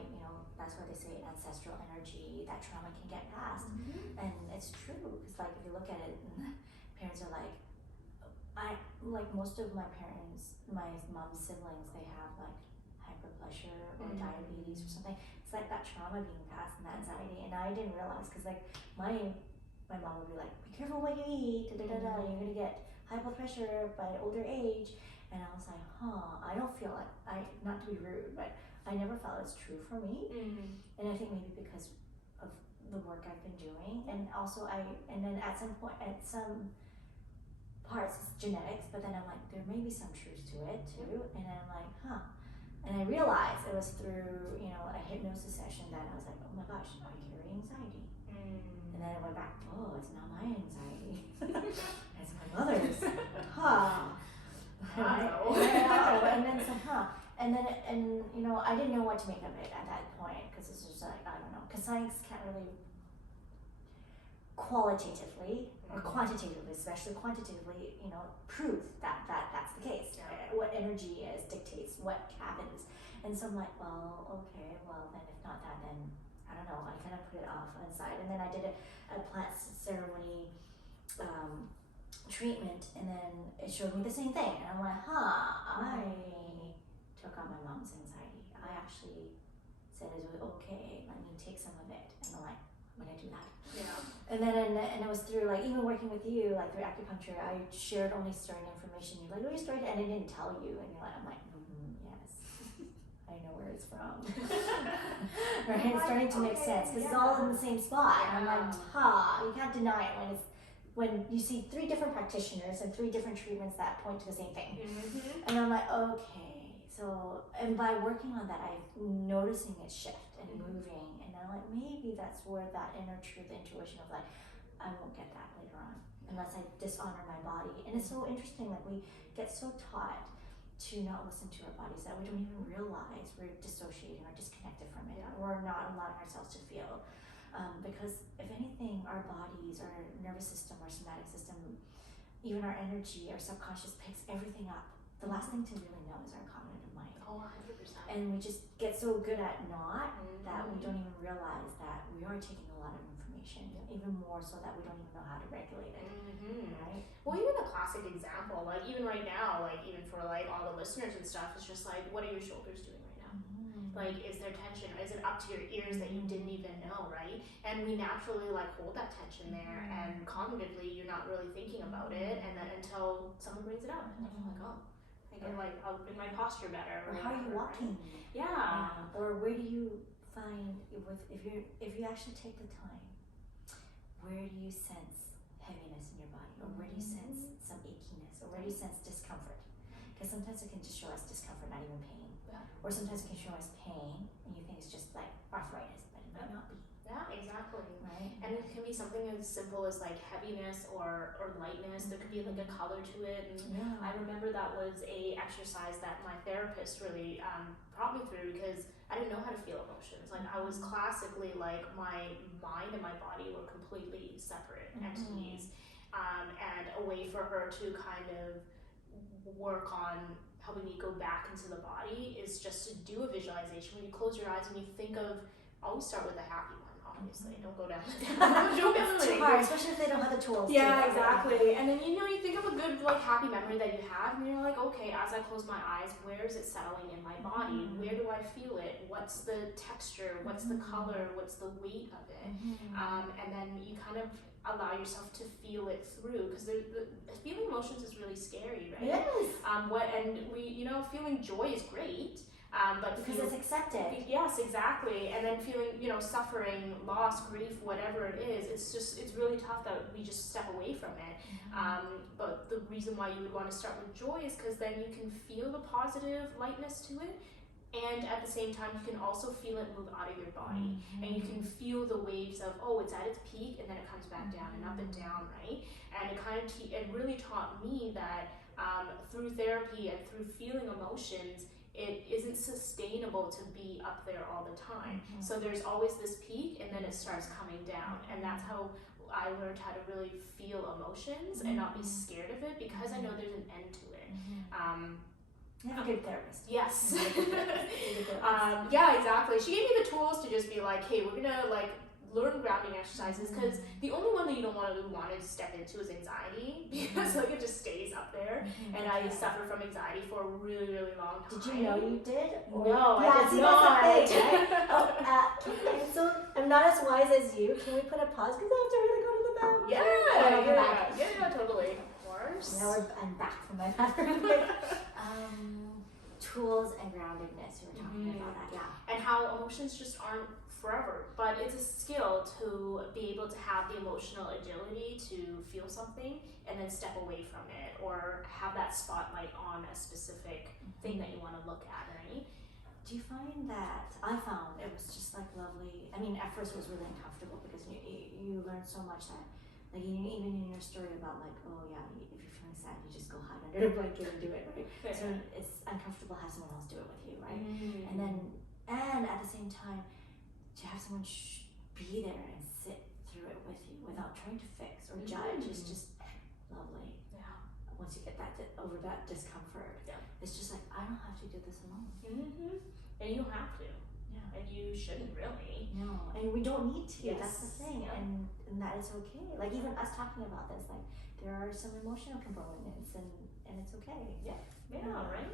that's why they say ancestral energy, that trauma can get passed. And it's true, because like if you look at it, parents are like, most of my parents, my mom's siblings, they have like high blood pressure or diabetes or something. It's like that trauma being passed and that anxiety, and I didn't realize, because like my mom would be like, be careful what you eat, you're gonna get high blood pressure by older age. And I was like, I don't feel like, not to be rude, but I never felt it was true for me. And I think maybe because of the work I've been doing, and also and then at some point, at some parts it's genetics, but then I'm like, there may be some truth to it too. And I'm like, And I realized it was through, you know, a hypnosis session that I was like, oh my gosh, I carry anxiety. And then I went back, oh, it's not my anxiety. It's my mother's. Huh. Wow. And then it's like, huh. And then, you know, I didn't know what to make of it at that point, because it's just like, I don't know, because science can't really qualitatively or quantitatively, especially quantitatively, you know, prove that that's the case. Yeah. What energy is dictates what happens. And so I'm like, well, okay, well then if not that, then I don't know. I kind of put it off on the side, and then I did a plant ceremony treatment, and then it showed me the same thing, and I'm like, I took on my mom's anxiety. I actually said it was okay, let me take some of it, and I'm like, I'm gonna do that. Yeah. And then and it was through, like, even working with you, like through acupuncture, I shared only certain information. You're like, oh, you started, and I didn't tell you, and you're like, I'm like, yes, I know where it's from. Right, it's starting to make sense because it's all in the same spot. And I'm like, you can't deny it when you see 3 different practitioners and 3 different treatments that point to the same thing. And I'm like, okay. So, and by working on that, I'm noticing it shift and moving, and I'm like, maybe that's where that inner truth, intuition of like, I won't get that later on unless I dishonor my body. And it's so interesting, like we get so taught to not listen to our bodies that we don't even realize we're dissociating or disconnected from it, or not allowing ourselves to feel. Because if anything, our bodies, our nervous system, our somatic system, even our energy, our subconscious picks everything up. The last thing to really know is our cognitive mind. Oh, 100%. And we just get so good at that we don't even realize that we are taking a lot of information, even more so that we don't even know how to regulate it. Right? Well, even a classic example, like even right now, like even for like all the listeners and stuff, it's just like, what are your shoulders doing right now? Like, is there tension? Is it up to your ears that you didn't even know, right? And we naturally like hold that tension there, and cognitively you're not really thinking about it, and then until someone brings it up, and then you're like, oh, I can like, I'll make my posture better. Or how are you walking? Right? Yeah. Or where do you find, if you actually take the time, where do you sense heaviness in your body, or where do you sense some achiness, or where do you sense discomfort? Because sometimes it can just show us discomfort, not even pain. Or sometimes it can show us pain, and you think it's just like arthritis, but it might not be. Yeah, exactly. Right. And it can be something as simple as like heaviness or lightness. There could be like a color to it. And I remember that was a exercise that my therapist really brought me through, because I didn't know how to feel emotions. Like I was classically like, my mind and my body were completely separate entities, and a way for her to kind of work on helping me go back into the body is just to do a visualization. When you close your eyes and you think of, always start with a happy one, obviously. Don't go down the It's too hard, especially if they don't have the tools. Yeah, exactly. And then you think of a good like happy memory that you have, and you're like, okay, as I close my eyes, where is it settling in my body? Where do I feel it? What's the texture? What's the color? What's the weight of it? And then you kind of allow yourself to feel it through, because feeling emotions is really scary, right? Yes. Feeling joy is great, but because it's accepted. Yes, exactly. And then feeling, suffering, loss, grief, whatever it is, it's really tough that we just step away from it. But the reason why you would want to start with joy is because then you can feel the positive lightness to it. And at the same time, you can also feel it move out of your body, and you can feel the waves of, oh, it's at its peak, and then it comes back down and up and down, right? And it really taught me that through therapy and through feeling emotions, it isn't sustainable to be up there all the time. So there's always this peak, and then it starts coming down, and that's how I learned how to really feel emotions and not be scared of it, because I know there's an end to it. You have a good therapist. Yes. Yeah, exactly. She gave me the tools to just be like, hey, we're gonna like learn grounding exercises, because the only one that you don't want to step into is anxiety, because like it just stays up there, and I suffer from anxiety for a really, really long time. Did you know you did? No, I did not. That's the thing, right? So I'm not as wise as you. Can we put a pause, because I have to really go to the bathroom? Yeah, totally. Of course. Now I'm back from my bathroom. Tools and groundedness, you were talking about that, and how emotions just aren't forever, but it's a skill to be able to have the emotional agility to feel something and then step away from it, or have that spotlight on a specific thing that you want to look at, right? do you find that, I found it was just like lovely, I mean at first it was really uncomfortable because you learn so much that, like even in your story about like, oh yeah, if you're feeling sad, you just go hide under a blanket and do it, right? Fair. So it's uncomfortable to have someone else do it with you, right? Mm. And at the same time, to have someone be there and sit through it with you without trying to fix or judge is just lovely. Yeah. Once you get over that discomfort, it's just like, I don't have to do this alone. And you don't have to. Yeah. And you shouldn't really. No, and we don't need to. Yes. That's the thing, Yeah. and that is okay. Like even us talking about this, like there are some emotional components, and it's okay. Yeah, right.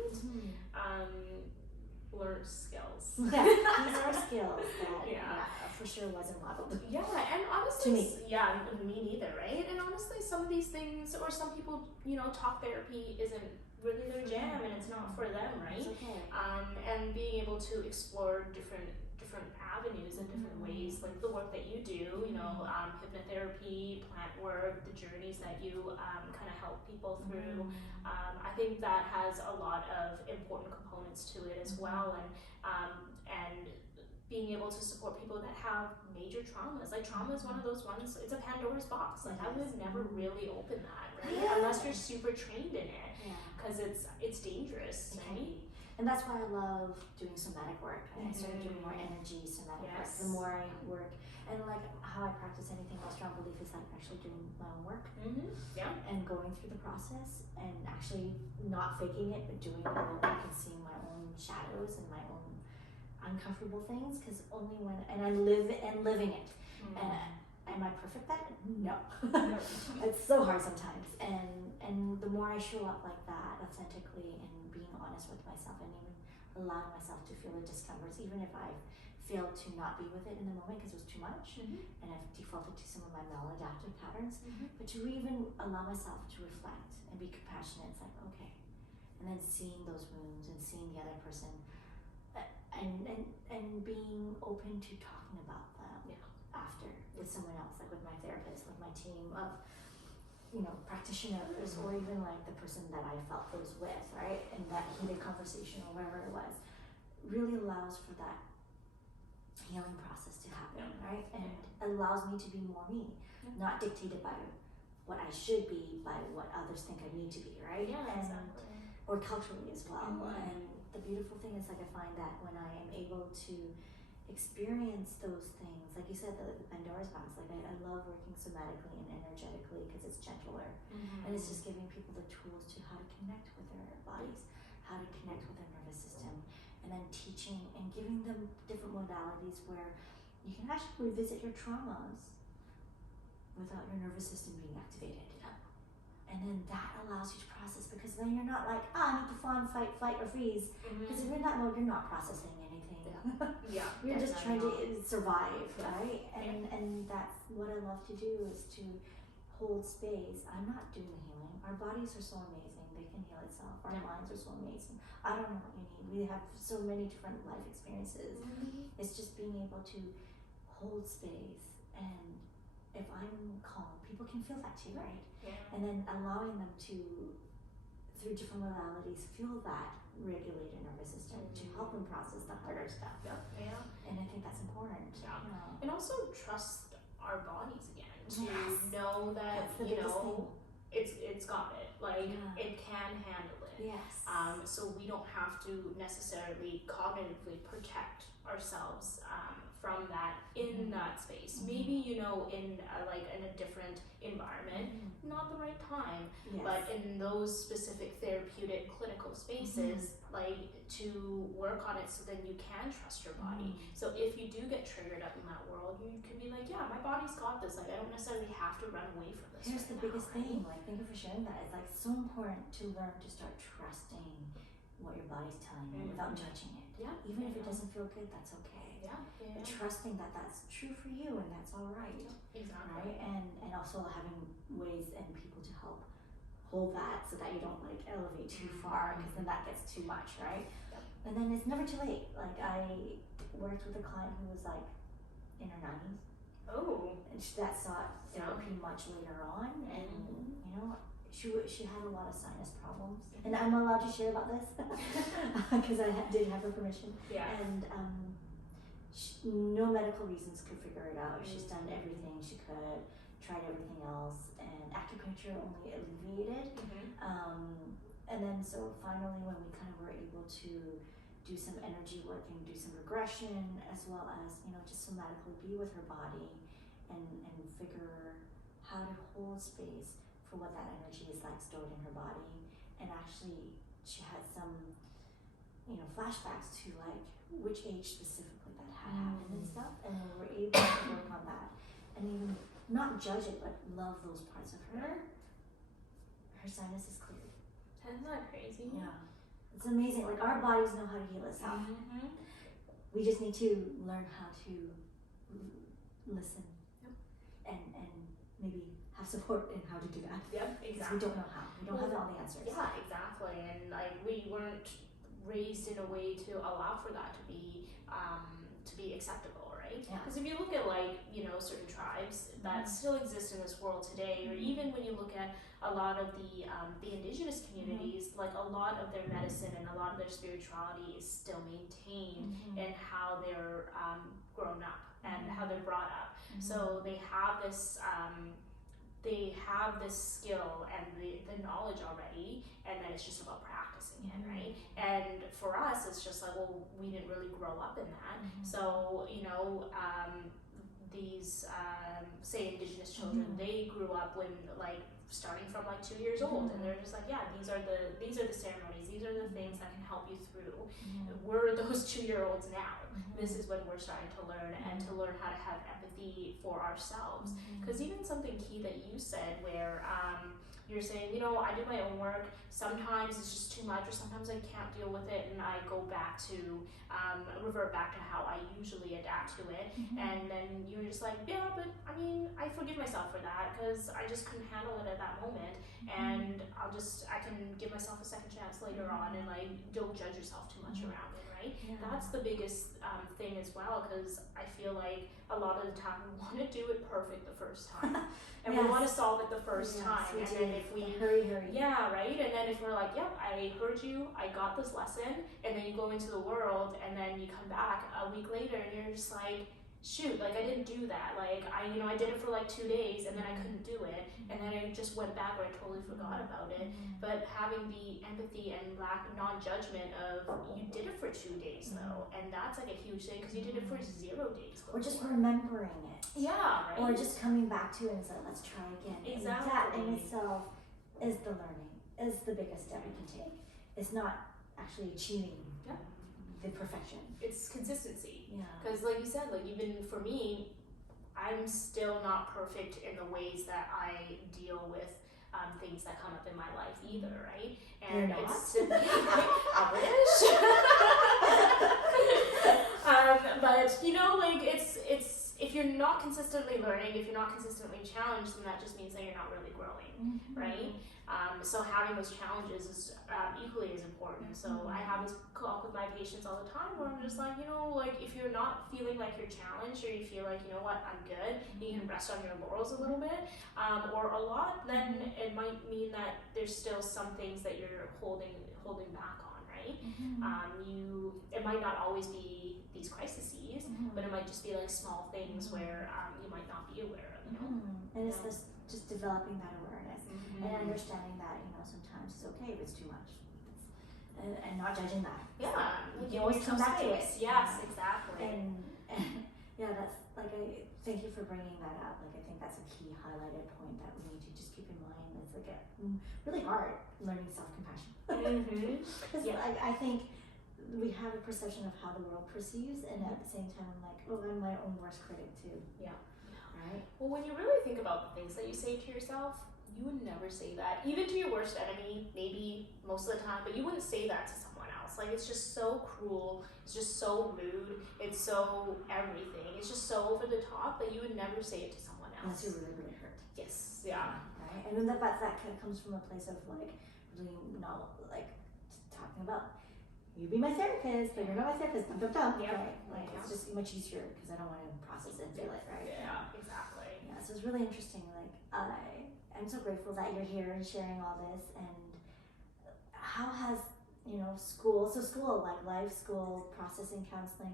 Learned skills. Yeah, these are skills that for sure wasn't modeled. Yeah, and honestly, to me. Yeah, me neither, right? And honestly, some of these things, or some people, talk therapy isn't really their jam, and it's not for them, right? It's okay. And being able to explore different avenues and different ways, like the work that you do, hypnotherapy, plant work, the journeys that you kind of help people through. I think that has a lot of important components to it as well, and being able to support people that have major traumas. Like trauma is one of those ones, it's a Pandora's box. Like I would never really open that, right? Unless you're super trained in it, because it's dangerous, right? And that's why I love doing somatic work. I started doing more energy somatic work. The more I work, and like how I practice anything, my strong belief is like actually doing my own work. And going through the process and actually not faking it, but doing my own work and seeing my own shadows and my own uncomfortable things. Because only when I'm living it. Am I perfect at it? No. It's so hard sometimes. And the more I show up like that authentically and being honest with myself and even allowing myself to feel the discomforts, even if I failed to not be with it in the moment because it was too much and I've defaulted to some of my maladaptive patterns, but to even allow myself to reflect and be compassionate, it's like, okay. And then seeing those wounds and seeing the other person and being open to talking about them after with someone else, like with my therapist, with my team of practitioners, or even like the person that I felt those with, right? And that heated conversation or whatever it was, really allows for that healing process to happen, right? And allows me to be more me, not dictated by what I should be, by what others think I need to be, right? Exactly. Or culturally as well. And the beautiful thing is, like, I find that when I am able to experience those things, like you said, the Pandora's box, like I love working somatically and energetically because it's gentler, and it's just giving people the tools to how to connect with their bodies, how to connect with their nervous system, and then teaching and giving them different modalities where you can actually revisit your traumas without your nervous system being activated. And then that allows you to process, because then you're not like, I need to fawn, fight, flight, or freeze. Because if you're in that mode, you're not processing anything. You're just trying to survive, right? And that's what I love to do, is to hold space. I'm not doing the healing. Our bodies are so amazing. They can heal itself. Our minds are so amazing. I don't know what you need. We have so many different life experiences. It's just being able to hold space, and if I'm calm, people can feel that too, right? And then allowing them to, through different modalities, feel that regulated nervous system to help them process the harder stuff. And I think that's important. And also trust our bodies again, to know that it's got it. Like it can handle it. So we don't have to necessarily cognitively protect ourselves from that in that space. Maybe in a different environment, not the right time, but in those specific therapeutic clinical spaces, like to work on it so then you can trust your body. So if you do get triggered up in that world, you can be like, yeah, my body's got this. Like I don't necessarily have to run away from this. Here's the biggest thing. Like, thank you for sharing that. It's like so important to learn to start trusting what your body's telling you without judging it. Even if it doesn't feel good, that's okay. But trusting that that's true for you and that's all right. Right? And also having ways and people to help hold that so that you don't like elevate too far, because then that gets too much, right? And then it's never too late. Like I worked with a client who was like in her 90s. And that sought therapy much later on, and she had a lot of sinus problems, and I'm allowed to share about this because did have her permission. Yeah. And no medical reasons could figure it out. She's done everything she could, tried everything else, and acupuncture only alleviated. And then so finally, when we kind of were able to do some energy work and do some regression, as well as just somatically be with her body, and figure how to hold space for what that energy is like stored in her body. And actually, she had some flashbacks to like which age specifically that had happened and stuff, and we were able to work on that and even not judge it but love those parts of her. Her sinus is cleared. Isn't that crazy? Yeah, it's amazing. Like, our bodies know how to heal itself. We just need to learn how to listen. And maybe have support in how to do that. Yep, Because exactly. we don't know how. We don't have all the answers. Yeah, exactly. And like, we weren't raised in a way to allow for that to be acceptable, right? Because if you look at like certain tribes that still exist in this world today, or even when you look at a lot of the indigenous communities, like a lot of their medicine and a lot of their spirituality is still maintained in how they're grown up and how they're brought up. So they have this skill and the knowledge already, and then it's just about practicing it, right? And for us, it's just like, well, we didn't really grow up in that. So these say indigenous children, they grew up when like starting from like 2 years old, and they're just like, yeah, these are the ceremonies, these are the things that can help you through. We're those 2-year-olds now. This is when we're starting to learn, and to learn how to have empathy for ourselves. Because even something key that you said, where you're saying, I do my own work, sometimes it's just too much, or sometimes I can't deal with it, and I go back to revert back to how I usually adapt to it. And then you're just like, yeah, but I mean, I forgive myself for that, because I just couldn't handle it at that moment, and I can give myself a second chance later on, and like, don't judge yourself too much around it, right? That's the biggest thing as well, because I feel like a lot of the time we want to do it perfect the first time. And we want to solve it the first time. And then if we hurry. Yeah, right? And then if we're like, yep, I heard you, I got this lesson, and then you go into the world, and then you come back a week later, and you're just like, shoot, like, I didn't do that. Like, I did it for like 2 days, and then I couldn't do it, and then I just went back where I totally forgot about it. But having the empathy and non-judgment of, you did it for 2 days though, and that's like a huge thing, because you did it for 0 days before. Or just remembering it. Yeah, right? Or just coming back to it and saying, let's try again. Exactly. And that in itself is the learning, is the biggest step you can take. It's not actually achieving the perfection. It's consistency. Yeah. Because like you said, like, even for me, I'm still not perfect in the ways that I deal with things that come up in my life either, right? And You're not? it's I wish. But like, it's if you're not consistently learning, if you're not consistently challenged, then that just means that you're not really growing, right? So having those challenges is equally as important. So I have this talk with my patients all the time, where I'm just like, like, if you're not feeling like you're challenged, or you feel like, what, I'm good, you can rest on your laurels a little bit, or a lot, then it might mean that there's still some things that you're holding back on, right? It might not always be these crises, but it might just be like small things where you might not be aware of, And it's this, just developing that awareness and understanding that sometimes it's okay if it's too much, and not judging that. Yeah, you can always come back to it. Yes, exactly. And yeah, that's like, I thank you for bringing that up. Like, I think that's a key highlighted point that we need to just keep in mind. It's like really hard learning self-compassion. Because I think we have a perception of how the world perceives, and at the same time, I'm like, I'm my own worst critic too. Yeah. Right? Well, when you really think about the things that you say to yourself, you would never say that, even to your worst enemy, maybe most of the time, but you wouldn't say that to someone else. Like, it's just so cruel, it's just so rude, it's so everything, it's just so over the top that you would never say it to someone else. Unless you're really, really hurt. Yes, yeah. Right? And then that kind of comes from a place of like, really not like talking about, you be my therapist, but you're not my therapist, right? Like, it's just much easier because I don't want to process it and feel it, right? Yeah, exactly. Yeah, so it's really interesting. Like, I'm so grateful that you're here and sharing all this. And how has, school, like life school, processing counseling,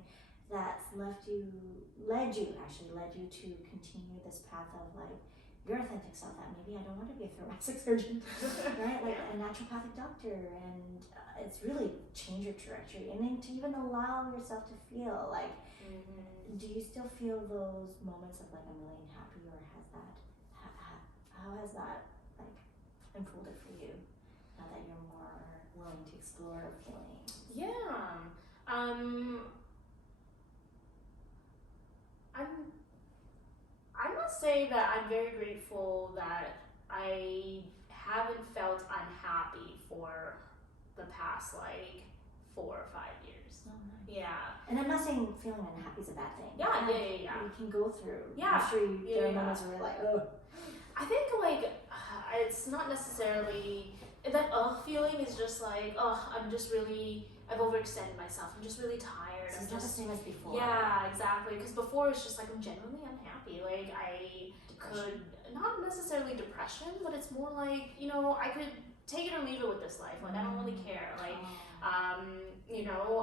that's led you to continue this path of like your authentic self, that maybe I don't want to be a thoracic surgeon, right? Like a naturopathic doctor, and it's really changed your trajectory. And then to even allow yourself to feel like, do you still feel those moments of like I'm really happy, or has that, how has that like unfolded for you now that you're more willing to explore feelings? Yeah. I must say that I'm very grateful that I haven't felt unhappy for the past like 4 or 5 years. Oh, nice. Yeah. And I'm not saying feeling unhappy is a bad thing. Yeah. You can go through. Yeah. I'm sure there are moments where you're like, oh. I think like it's not necessarily that feeling is just like, I've overextended myself. I'm just really tired. So I'm it's not the just same as before. Yeah, exactly. Because before it's just like I'm genuinely unhappy. Like I could not necessarily depression, but it's more like I could take it or leave it with this life. Like I don't really care. Like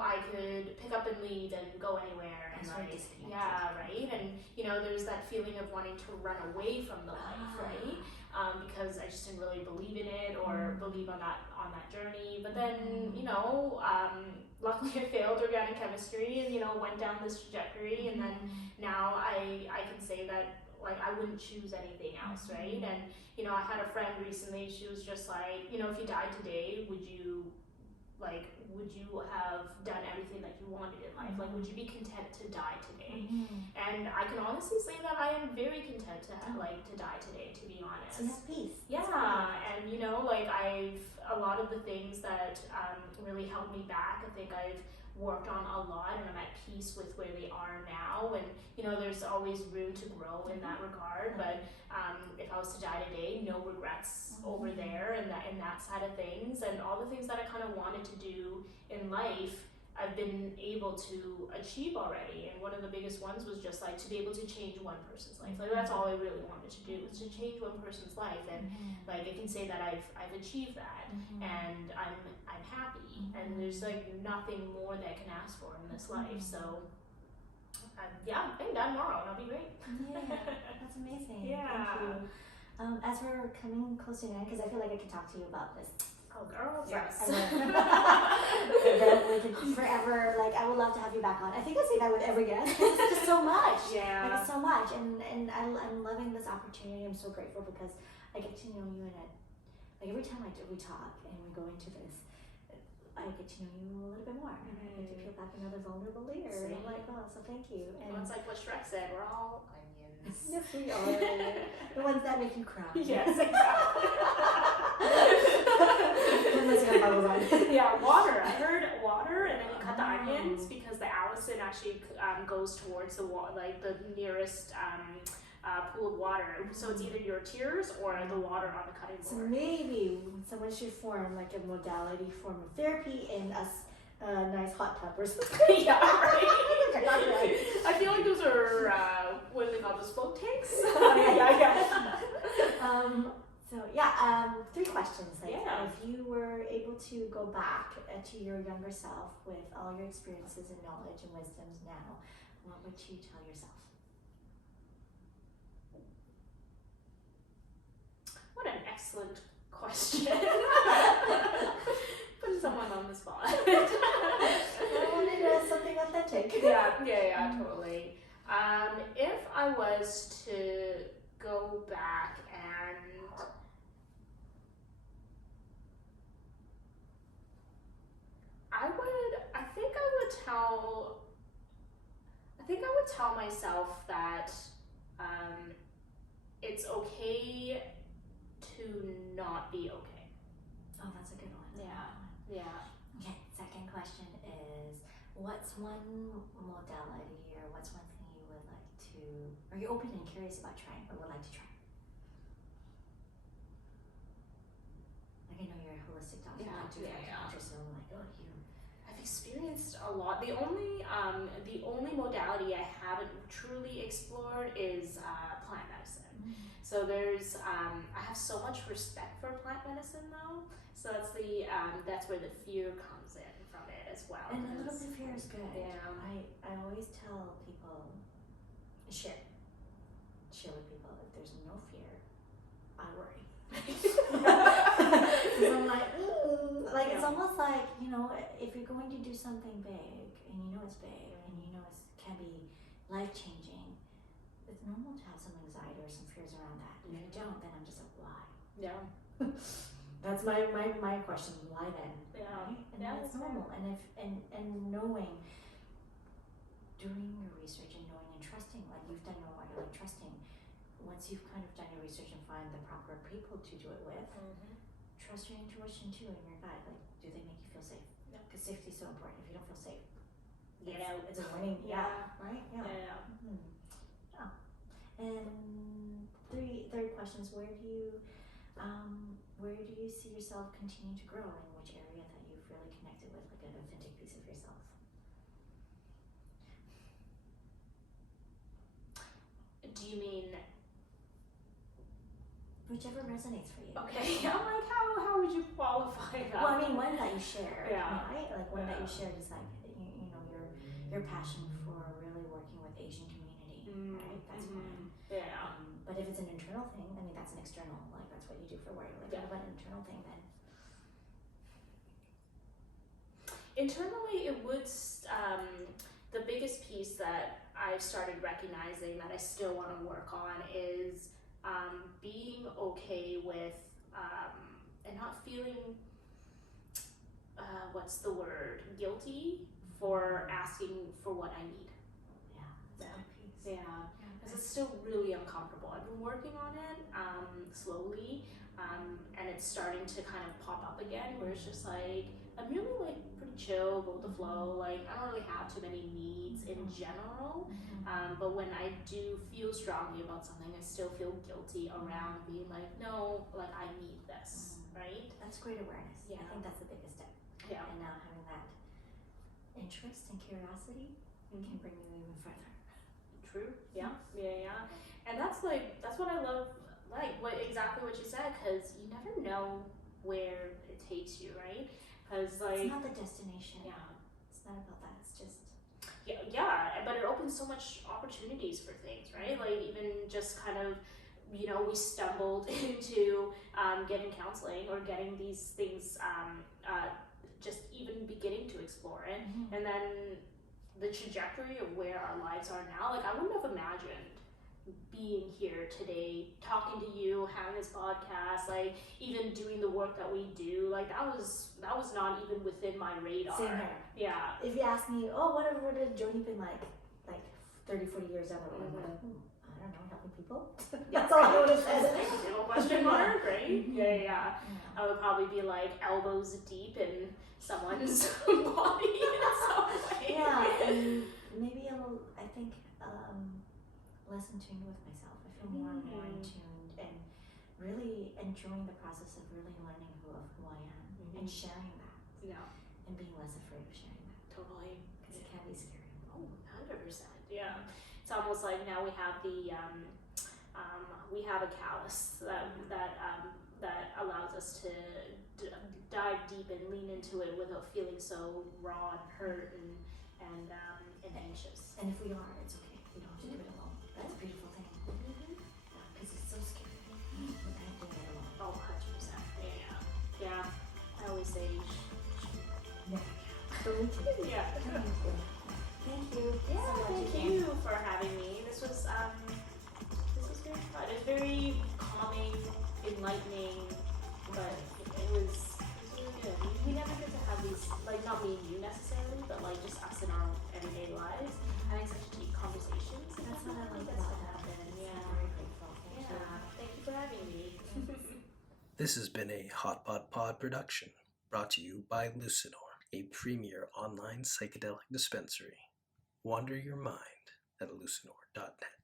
I could pick up and leave and go anywhere. And like yeah, right. And there's that feeling of wanting to run away from the life, right? Because I just didn't really believe in it or believe on that journey. But then, luckily I failed organic chemistry and, went down this trajectory. And then now I can say that, like, I wouldn't choose anything else, right? And, I had a friend recently, she was just like, if you died today, would you have done everything that you wanted in life? Like, would you be content to die today? And I can honestly say that I am very content to die today, to be honest. So you have peace. Yeah, and I've a lot of the things that really held me back, I think I've worked on a lot, and I'm at peace with where they are now. And there's always room to grow in that regard. But if I was to die today, no regrets over there, and that side of things, and all the things that I kind of wanted to do in life, I've been able to achieve already. And one of the biggest ones was just like to be able to change one person's life. Like that's all I really wanted to do, was to change one person's life. And like I can say that I've achieved that, and I'm happy. And there's like nothing more that I can ask for in this life. So yeah, I'm done tomorrow, and I'll be great. Yeah, that's amazing. Yeah. Thank you. As we're coming close to an end, because I feel like I could talk to you about this. Oh, girl, yes. We could forever. Like, I would love to have you back on. I think I say that with every guest. It's just so much. Yeah. Like, it's so much, and I'm loving this opportunity. I'm so grateful because I get to know you, and like every time we talk and we go into this, I get to know you a little bit more. I get to peel back another vulnerable layer. And I'm like, oh, so thank you. And it's like what Shrek said, we're all onions. Yes, we are. The ones that make you cry. Yes, exactly. Yeah, water. I heard water, and then you cut the onions because the allicin actually goes towards the the nearest pool of water. So it's either your tears or the water on the cutting board. So maybe someone should form like a modality form of therapy in a nice hot tub or something. Yeah, right. I feel like those are what do they call those float tanks? So 3 questions. Like, if you were able to go back to your younger self with all your experiences and knowledge and wisdoms now, what would you tell yourself? What an excellent question. Putting someone on the spot. I wanted something authentic. Yeah, totally. If I was to go back and I would tell myself that it's okay to not be okay. Oh, that's a good one. Yeah. Okay, second question is, what's one modality or what's one thing you would like to, are you open and curious about trying or would like to try? Like, I know you're a holistic doctor, you like to try acupuncture, so I'm like, oh, I've experienced a lot. The only modality I haven't truly explored is plant medicine. So there's, I have so much respect for plant medicine though. So that's where the fear comes in from it as well. And a little bit of fear is good. Yeah. I always tell people, share with people. If there's no fear, I worry. Because I'm like, like it's almost like, you know, if you're going to do something big and you know it's big and you know it can be life changing, it's normal to have some anxiety or some fears around that. And if you don't, then I'm just like, why? Yeah. That's my question. Why then? Yeah. Right? And that's normal. And if and knowing doing your research and knowing and trusting, like you've done your work, like trusting. Once you've kind of done your research and find the proper people to do it with, trust your intuition too and your gut. Like, do they make you feel safe? Because safety is so important. If you don't feel safe, Get out. It's a warning. Yeah. Right. Yeah. Yeah. Mm-hmm. Yeah. And third question is where do you see yourself continue to grow, in which area that you've really connected with, like an authentic piece of yourself? Do you mean? Whichever resonates for you. Okay, I'm like, how would you qualify that? Well, I mean, one that you share, Yeah. right? Like one that you shared is like, you know, your passion for really working with Asian community, right? That's one. Yeah. But if it's an internal thing, I mean, that's an external, like that's what you do for work. Like, what about an internal thing then? Internally, it would, the biggest piece that I've started recognizing that I still want to work on is being okay with and not feeling what's the word, guilty for asking for what I need. Yeah, that's a good piece. Yeah, because it's still really uncomfortable. I've been working on it slowly, and it's starting to kind of pop up again, where it's just like I'm really like pretty chill, go with the flow. Like I don't really have too many needs in general. But when I do feel strongly about something, I still feel guilty around being like, no, like I need this, right? That's great awareness. Yeah. I think that's the biggest step. Yeah. And now having that interest and curiosity can bring you even further. True. Yeah. And that's what I love. Like exactly what you said, because you never know where it takes you, right? Because like it's not the destination. Yeah. It's not about that. It's just. Yeah, but it opens so much opportunities for things, right? Like even just kind of, you know, we stumbled into getting counseling or getting these things, just even beginning to explore it, and then the trajectory of where our lives are now. Like I wouldn't have imagined being here today, talking to you, having this podcast, like even doing the work that we do. Like that was not even within my radar. Same here. Yeah. If you ask me, what have Joni been like 30, 40 years down the road? I'm like, I don't know, helping people. That's all I would have said. Question mark, right? Yeah. I would probably be like elbows deep in someone's body in some way. Yeah, and maybe I think less in tune with myself. I feel more and more in tune, and really enjoying the process of really learning who I am and sharing that. Yeah. And being less afraid of sharing that. Totally. Because it can be scary. 100%. Yeah. It's almost like now we have we have a callus that allows us to dive deep and lean into it without feeling so raw and hurt and anxious. And if we are, it's okay. We don't have to do it alone. That's a beautiful thing. Because it's so scary. When I do it alone. 100%. Yeah. I always say. Don't Yeah. Thank you. Yeah, so much thank again. you for having me. This was very fun. It was very calming, enlightening, but it was really good. We never get to have these, like not me and you necessarily, but like just us in our everyday lives having such deep conversations. That's what I like That's about what that. happened. I'm Yeah. very grateful. Thank you for having me. This has been a HOTPOT Pod production, brought to you by Lucidor, a premier online psychedelic dispensary. Wander your mind at lucidor.net.